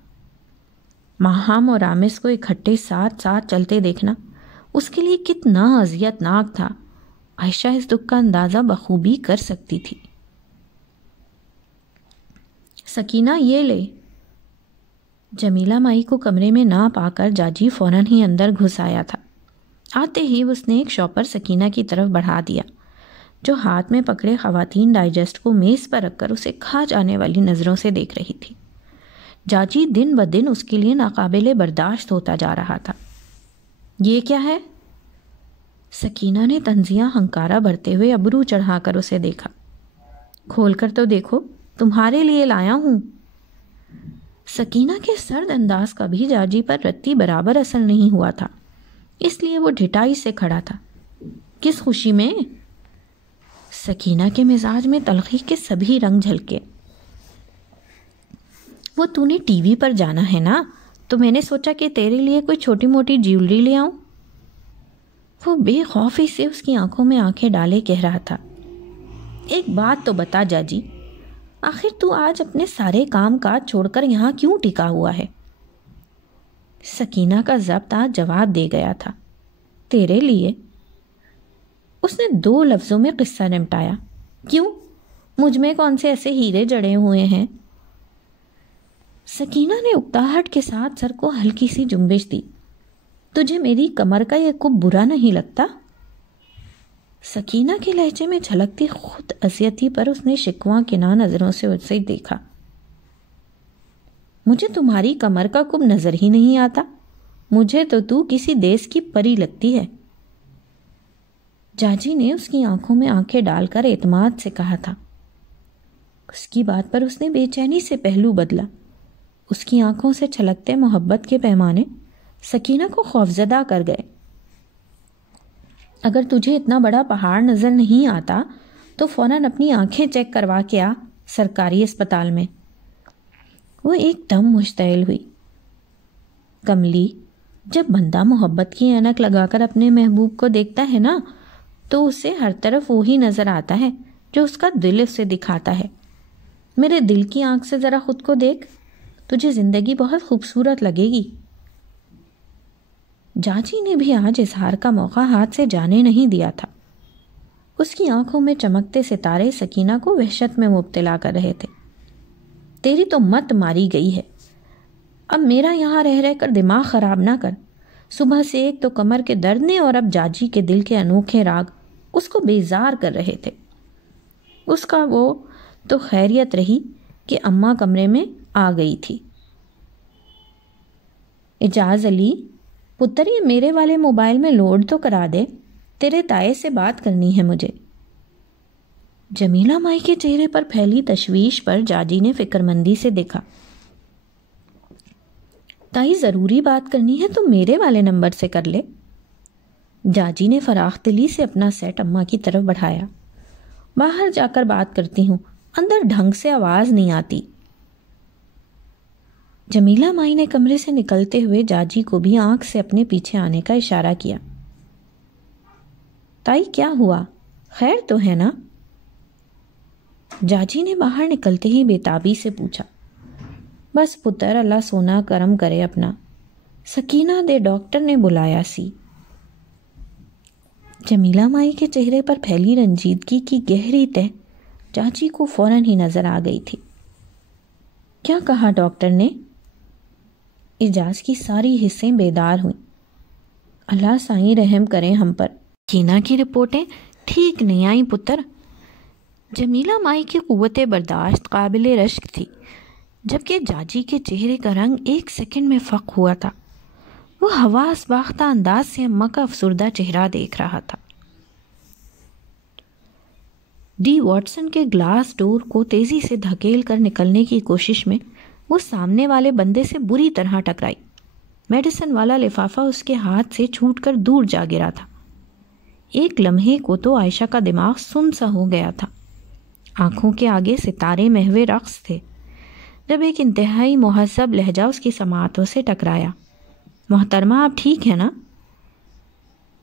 ماہم اور رامز کو اکٹھے ساتھ ساتھ چلتے دیکھنا اس کے لیے کتنا اذیت ناک تھا، عائشہ اس دکھ کا اندازہ بخوبی کر سکتی تھی۔ سکینہ یہ لے۔ جمیلہ مائی کو کمرے میں نہ پا کر جاجی فوراً ہی اندر گھس آیا تھا۔ آتے ہی اس نے ایک شاپر سکینہ کی طرف بڑھا دیا، جو ہاتھ میں پکڑے خواتین ڈائجسٹ کو میز پر رکھ کر اسے کھا جانے والی نظروں سے دیکھ رہی تھی۔ جاجی دن بدن اس کے لیے ناقابل برداشت ہوتا جا رہا تھا۔ یہ کیا ہے؟ سکینہ نے طنزیہ ہنکارا بھرتے ہوئے ابرو چڑھا کر اسے دیکھا۔ کھول کر تو دیکھو، تمہارے لیے لایا ہوں۔ سکینہ کے سرد انداز کا بھی جاجی پر رتی برابر اثر نہیں ہوا تھا، اس لیے وہ ڈھٹائی سے کھڑا تھا۔ کس خوشی میں؟ سکینہ کے مزاج میں تلخی کے سبھی رنگ جھلکے۔ وہ تو نے ٹی وی پر جانا ہے نا، تو میں نے سوچا کہ تیرے لیے کوئی چھوٹی موٹی جیولری لے آؤں۔ وہ بے خوفی سے اس کی آنکھوں میں آنکھیں ڈالے کہہ رہا تھا، ایک بات تو بتا جاجی، آخر تو آج اپنے سارے کام کاج چھوڑ کر یہاں کیوں ٹکا ہوا ہے؟ سکینہ کا ضبط آج جواب دے گیا تھا، تیرے لیے۔ اس نے 2 لفظوں میں قصہ نمٹایا۔ کیوں؟ مجھ میں کون سے ایسے ہیرے جڑے ہوئے ہیں؟ سکینہ نے اکتاہٹ کے ساتھ سر کو ہلکی سی جنبش دی۔ تجھے میری کمر کا یہ کب برا نہیں لگتا؟ سکینہ کے لہجے میں جھلکتی خود اذیتی پر اس نے شکواں کناں نظروں سے اسے دیکھا۔ مجھے تمہاری کمر کا کب نظر ہی نہیں آتا، مجھے تو کسی دیس کی پری لگتی ہے۔ جاجی نے اس کی آنکھوں میں آنکھیں ڈال کر اعتماد سے کہا تھا۔ اس کی بات پر اس نے بے چینی سے پہلو بدلا۔ اس کی آنکھوں سے چھلکتے محبت کے پیمانے سکینہ کو خوفزدہ کر گئے۔ اگر تجھے اتنا بڑا پہاڑ نظر نہیں آتا تو فوراً اپنی آنکھیں چیک کروا کے آ سرکاری اسپتال میں۔ وہ ایک دم مشتعل ہوئی۔ کملی، جب بندہ محبت کی اینک لگا کر اپنے محبوب کو دیکھتا ہے نا، تو اسے ہر طرف وہی نظر آتا ہے جو اس کا دل اسے دکھاتا ہے۔ میرے دل کی آنکھ سے ذرا خود کو دیکھ، تجھے زندگی بہت خوبصورت لگے گی۔ جاجی نے بھی آج اظہار کا موقع ہاتھ سے جانے نہیں دیا تھا۔ اس کی آنکھوں میں چمکتے ستارے سکینہ کو وحشت میں مبتلا کر رہے تھے۔ تیری تو مت ماری گئی ہے، اب میرا یہاں رہ رہ کر دماغ خراب نہ کر۔ صبح سے ایک تو کمر کے درد نے اور اب جاجی کے دل کے انوکھے راگ اس کو بیزار کر رہے تھے۔ اس کا وہ تو خیریت رہی کہ اماں کمرے میں آ گئی تھی۔ اعجاز علی پتر، یہ میرے والے موبائل میں لوڈ تو کرا دے، تیرے تائے سے بات کرنی ہے مجھے۔ جمیلہ مائی کے چہرے پر پھیلی تشویش پر جاجی نے فکر مندی سے دیکھا۔ تائی ضروری بات کرنی ہے تو میرے والے نمبر سے کر لے۔ جاجی نے فراخ دلی سے اپنا سیٹ اماں کی طرف بڑھایا۔ باہر جا کر بات کرتی ہوں، اندر ڈھنگ سے آواز نہیں آتی۔ جمیلہ مائی نے کمرے سے نکلتے ہوئے جاجی کو بھی آنکھ سے اپنے پیچھے آنے کا اشارہ کیا۔ تائی کیا ہوا؟ خیر تو ہے نا؟ جاجی نے باہر نکلتے ہی بےتابی سے پوچھا۔ بس پتر، اللہ سونا کرم کرے اپنا، سکینہ دے ڈاکٹر نے بلایا سی۔ جمیلہ مائی کے چہرے پر پھیلی رنجیدگی کی گہری تہ جاجی کو فوراً ہی نظر آ گئی تھی۔ کیا کہا ڈاکٹر نے؟ اعجاز کی ساری حصیں بیدار ہوئیں۔ اللہ سائیں رحم کریں ہم پر، سکینہ کی رپورٹیں ٹھیک نہیں آئیں پتر۔ جمیلہ مائی کی قوت برداشت قابل رشک تھی، جبکہ جاجی کے چہرے کا رنگ 1 سیکنڈ میں فق ہوا تھا۔ وہ حواس باختہ انداز سے اماں کا افسردہ چہرہ دیکھ رہا تھا۔ ڈی واٹسن کے گلاس ڈور کو تیزی سے دھکیل کر نکلنے کی کوشش میں وہ سامنے والے بندے سے بری طرح ٹکرائی۔ میڈیسن والا لفافہ اس کے ہاتھ سے چھوٹ کر دور جا گرا تھا۔ ایک لمحے کو تو عائشہ کا دماغ سن سا ہو گیا تھا، آنکھوں کے آگے ستارے محو رقص تھے، جب ایک انتہائی مہذب لہجہ اس کی سماعتوں سے ٹکرایا۔ محترمہ آپ ٹھیک ہے نا؟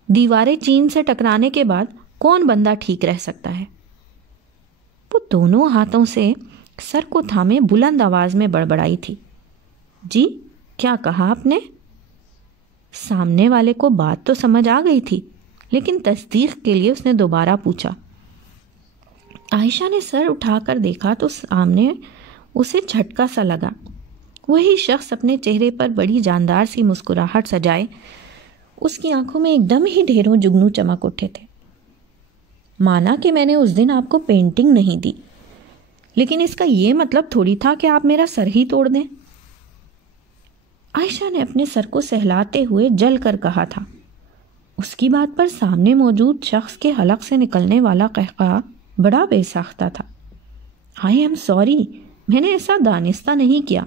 دیواریں چین سے ٹکرانے کے بعد کون بندہ ٹھیک رہ سکتا ہے؟ وہ دونوں ہاتھوں سے سر کو تھامے بلند آواز میں بڑبڑائی تھی۔ جی کیا کہا آپ نے؟ سامنے والے کو بات تو سمجھ آ گئی تھی، لیکن تصدیق کے لیے اس نے دوبارہ پوچھا۔ عائشہ نے سر اٹھا کر دیکھا تو سامنے اسے جھٹکا سا لگا۔ وہی شخص اپنے چہرے پر بڑی جاندار سی مسکراہٹ سجائے، اس کی آنکھوں میں ایک دم ہی ڈھیروں جگنو چمک اٹھے تھے۔ مانا کہ میں نے اس دن آپ کو پینٹنگ نہیں دی، لیکن اس کا یہ مطلب تھوڑی تھا کہ آپ میرا سر ہی توڑ دیں۔ عائشہ نے اپنے سر کو سہلاتے ہوئے جل کر کہا تھا۔ اس کی بات پر سامنے موجود شخص کے حلق سے نکلنے والا قہقہا بڑا بے ساختہ تھا۔ آئی ایم سوری، میں نے ایسا دانستہ نہیں کیا،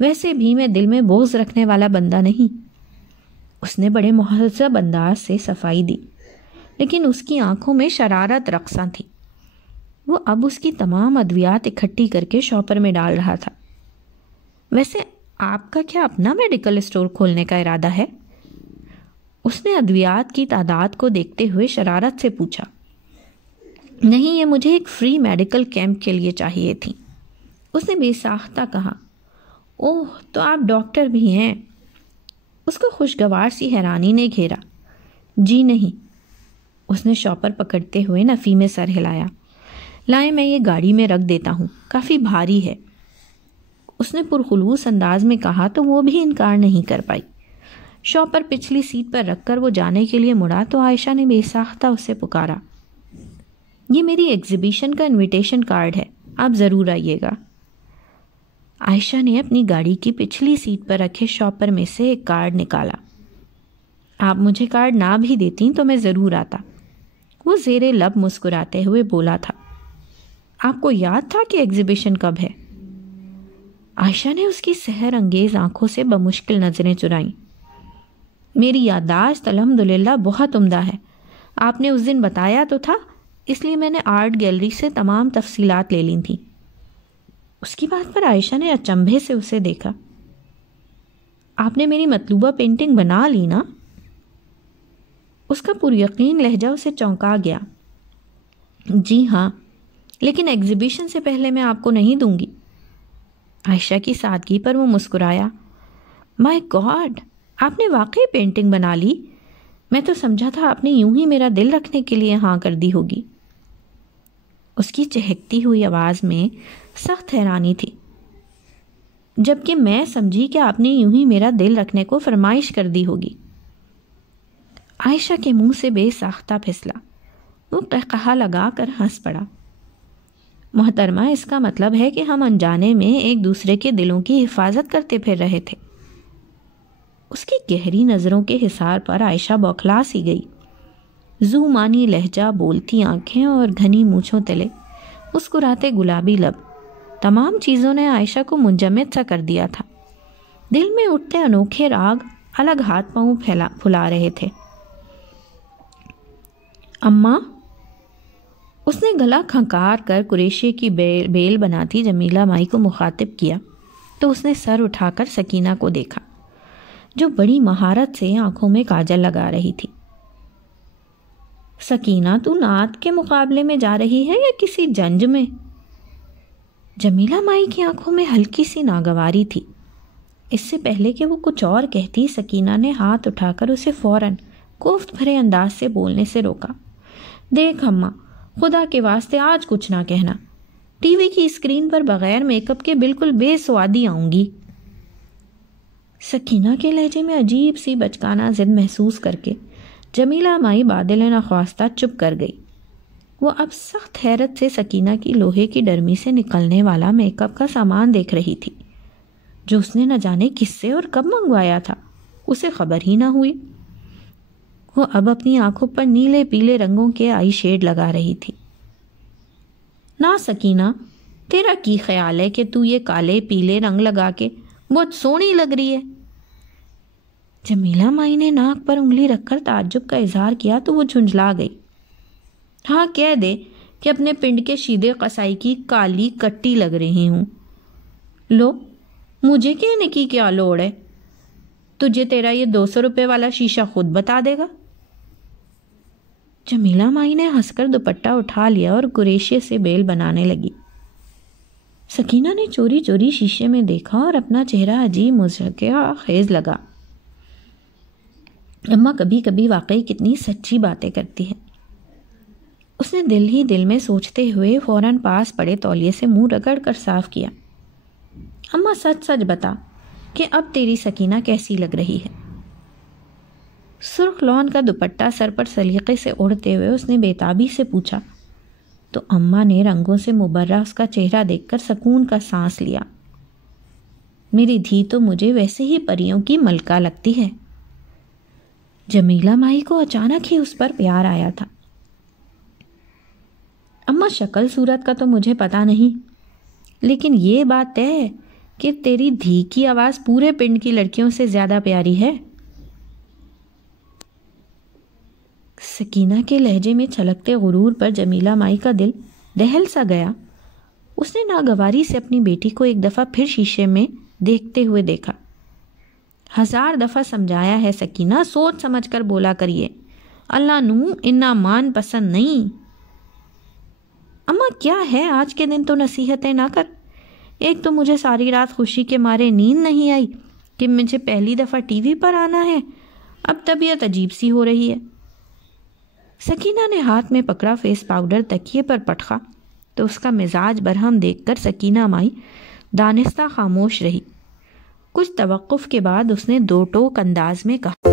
ویسے بھی میں دل میں بغض رکھنے والا بندہ نہیں۔ اس نے بڑے مہذب انداز سے صفائی دی، لیکن اس کی آنکھوں میں شرارت رقصاں تھی۔ وہ اب اس کی تمام ادویات اکٹھی کر کے شاپر میں ڈال رہا تھا۔ ویسے آپ کا کیا اپنا میڈیکل اسٹور کھولنے کا ارادہ ہے؟ اس نے ادویات کی تعداد کو دیکھتے ہوئے شرارت سے پوچھا۔ نہیں، یہ مجھے ایک فری میڈیکل کیمپ کے لیے چاہیے تھی، اس نے بے ساختہ کہا۔ اوہ، تو آپ ڈاکٹر بھی ہیں؟ اس کو خوشگوار سی حیرانی نے گھیرا۔ جی نہیں، اس نے شاپر پکڑتے ہوئے نفی میں سر ہلایا۔ لائیں میں یہ گاڑی میں رکھ دیتا ہوں، کافی بھاری ہے، اس نے پرخلوص انداز میں کہا تو وہ بھی انکار نہیں کر پائی۔ شاپر پچھلی سیٹ پر رکھ کر وہ جانے کے لیے مڑا تو عائشہ نے بے ساختہ اسے پکارا۔ یہ میری ایگزیبیشن کا انویٹیشن کارڈ ہے، آپ ضرور آئیے گا۔ عائشہ نے اپنی گاڑی کی پچھلی سیٹ پر رکھے شاپر میں سے ایک کارڈ نکالا۔ آپ مجھے کارڈ نہ بھی دیتی تو میں ضرور آتا، وہ زیر لب مسکراتے ہوئے بولا تھا۔ آپ کو یاد تھا کہ ایگزیبیشن کب ہے؟ عائشہ نے اس کی سحر انگیز آنکھوں سے بمشکل نظریں چرائیں۔ میری یادداشت الحمدللہ بہت عمدہ ہے، آپ نے اس دن بتایا تو تھا، اس لیے میں نے آرٹ گیلری سے تمام تفصیلات لے لی تھیں۔ اس کی بات پر عائشہ نے اچنبھے سے اسے دیکھا۔ آپ نے میری مطلوبہ پینٹنگ بنا لی نا؟ اس کا پریقین لہجہ اسے چونکا گیا۔ جی ہاں، لیکن ایگزیبیشن سے پہلے میں آپ کو نہیں دوں گی۔ عائشہ کی سادگی پر وہ مسکرایا۔ مائی گاڈ، آپ نے واقعی پینٹنگ بنا لی؟ میں تو سمجھا تھا آپ نے یوں ہی میرا دل رکھنے کے لیے ہاں کر دی ہوگی۔ اس کی چہکتی ہوئی آواز میں سخت حیرانی تھی، جبکہ میں سمجھی کہ آپ نے یوں ہی میرا دل رکھنے کو فرمائش کر دی ہوگی۔ عائشہ کے منہ سے بے ساختہ پھسلا، وہ قہقہا لگا کر ہنس پڑا۔ محترمہ، اس کا مطلب ہے کہ ہم انجانے میں ایک دوسرے کے دلوں کی حفاظت کرتے پھر رہے تھے۔ اس کی گہری نظروں کے حصار پر عائشہ بوکھلا سی گئی۔ زومانی لہجہ، بولتی آنکھیں اور گھنی مونچھوں تلے مسکراتے گلابی لب، تمام چیزوں نے عائشہ کو منجمد سا کر دیا تھا۔ دل میں اٹھتے انوکھے راگ الگ ہاتھ پاؤں پھلا رہے تھے۔ اماں، اس نے گلا کھنکار کر قریشی کی بیل بناتی جمیلہ مائی کو مخاطب کیا تو اس نے سر اٹھا کر سکینہ کو دیکھا، جو بڑی مہارت سے آنکھوں میں کاجل لگا رہی تھی۔ سکینہ، تو نعت کے مقابلے میں جا رہی ہے یا کسی جنج میں؟ جمیلہ مائی کی آنکھوں میں ہلکی سی ناگواری تھی۔ اس سے پہلے کہ وہ کچھ اور کہتی، سکینہ نے ہاتھ اٹھا کر اسے فوراً کوفت بھرے انداز سے بولنے سے روکا۔ دیکھ اماں، خدا کے واسطے آج کچھ نہ کہنا، ٹی وی کی اسکرین پر بغیر میک اپ کے بالکل بے سوادی آؤں گی۔ سکینہ کے لہجے میں عجیب سی بچکانہ ضد محسوس کر کے جمیلہ مائی بادل نخواستہ چپ کر گئی۔ وہ اب سخت حیرت سے سکینہ کی لوہے کی ڈرمی سے نکلنے والا میک اپ کا سامان دیکھ رہی تھی، جو اس نے نہ جانے کس سے اور کب منگوایا تھا، اسے خبر ہی نہ ہوئی۔ وہ اب اپنی آنکھوں پر نیلے پیلے رنگوں کے آئی شیڈ لگا رہی تھی۔ نا سکینہ، تیرا کی خیال ہے کہ تو یہ کالے پیلے رنگ لگا کے بہت سونی لگ رہی ہے؟ جمیلہ مائی نے ناک پر انگلی رکھ کر تعجب کا اظہار کیا تو وہ جھنجھلا گئی۔ ہاں کہہ دے کہ اپنے پنڈ کے شیدے قصائی کی کالی کٹی لگ رہی ہوں۔ لو، مجھے کہنے کی کیا لوڑ ہے؟ تجھے تیرا یہ 200 روپے والا شیشہ خود بتا دے گا۔ جمیلہ مائی نے ہنس کر دوپٹہ اٹھا لیا اور کریشے سے بیل بنانے لگی۔ سکینہ نے چوری چوری شیشے میں دیکھا اور اپنا چہرہ عجیب مضحکہ خیز لگا۔ اماں کبھی کبھی واقعی کتنی سچی باتیں کرتی ہے۔ اس نے دل ہی دل میں سوچتے ہوئے فوراً پاس پڑے تولیے سے منہ رگڑ کر صاف کیا۔ اماں سچ سچ بتا کہ اب تیری سکینہ کیسی لگ رہی ہے؟ سرخ لون کا دوپٹہ سر پر سلیقے سے اڑتے ہوئے اس نے بےتابی سے پوچھا تو اماں نے رنگوں سے مبرہ اس کا چہرہ دیکھ کر سکون کا سانس لیا۔ میری دھی تو مجھے ویسے ہی پریوں کی ملکہ لگتی ہے۔ جمیلہ مائی کو اچانک ہی اس پر پیار آیا تھا۔ اماں شکل صورت کا تو مجھے پتا نہیں، لیکن یہ بات طے ہے کہ تیری دھی کی آواز پورے پنڈ کی لڑکیوں سے زیادہ پیاری ہے۔ سکینہ کے لہجے میں چھلکتے غرور پر جمیلہ مائی کا دل دہل سا گیا۔ اس نے ناگواری سے اپنی بیٹی کو ایک دفعہ پھر شیشے میں دیکھتے ہوئے دیکھا۔ 1000 دفعہ سمجھایا ہے سکینہ، سوچ سمجھ کر بولا کریے، اللہ نو انا مان پسند نہیں۔ اماں کیا ہے، آج کے دن تو نصیحتیں نہ کر۔ ایک تو مجھے ساری رات خوشی کے مارے نیند نہیں آئی کہ مجھے پہلی دفعہ ٹی وی پر آنا ہے، اب طبیعت عجیب سی ہو رہی ہے۔ سکینہ نے ہاتھ میں پکڑا فیس پاؤڈر تکیے پر پٹخا تو اس کا مزاج برہم دیکھ کر سکینہ مائی دانستہ خاموش رہی۔ کچھ توقف کے بعد اس نے دو ٹوک انداز میں کہا،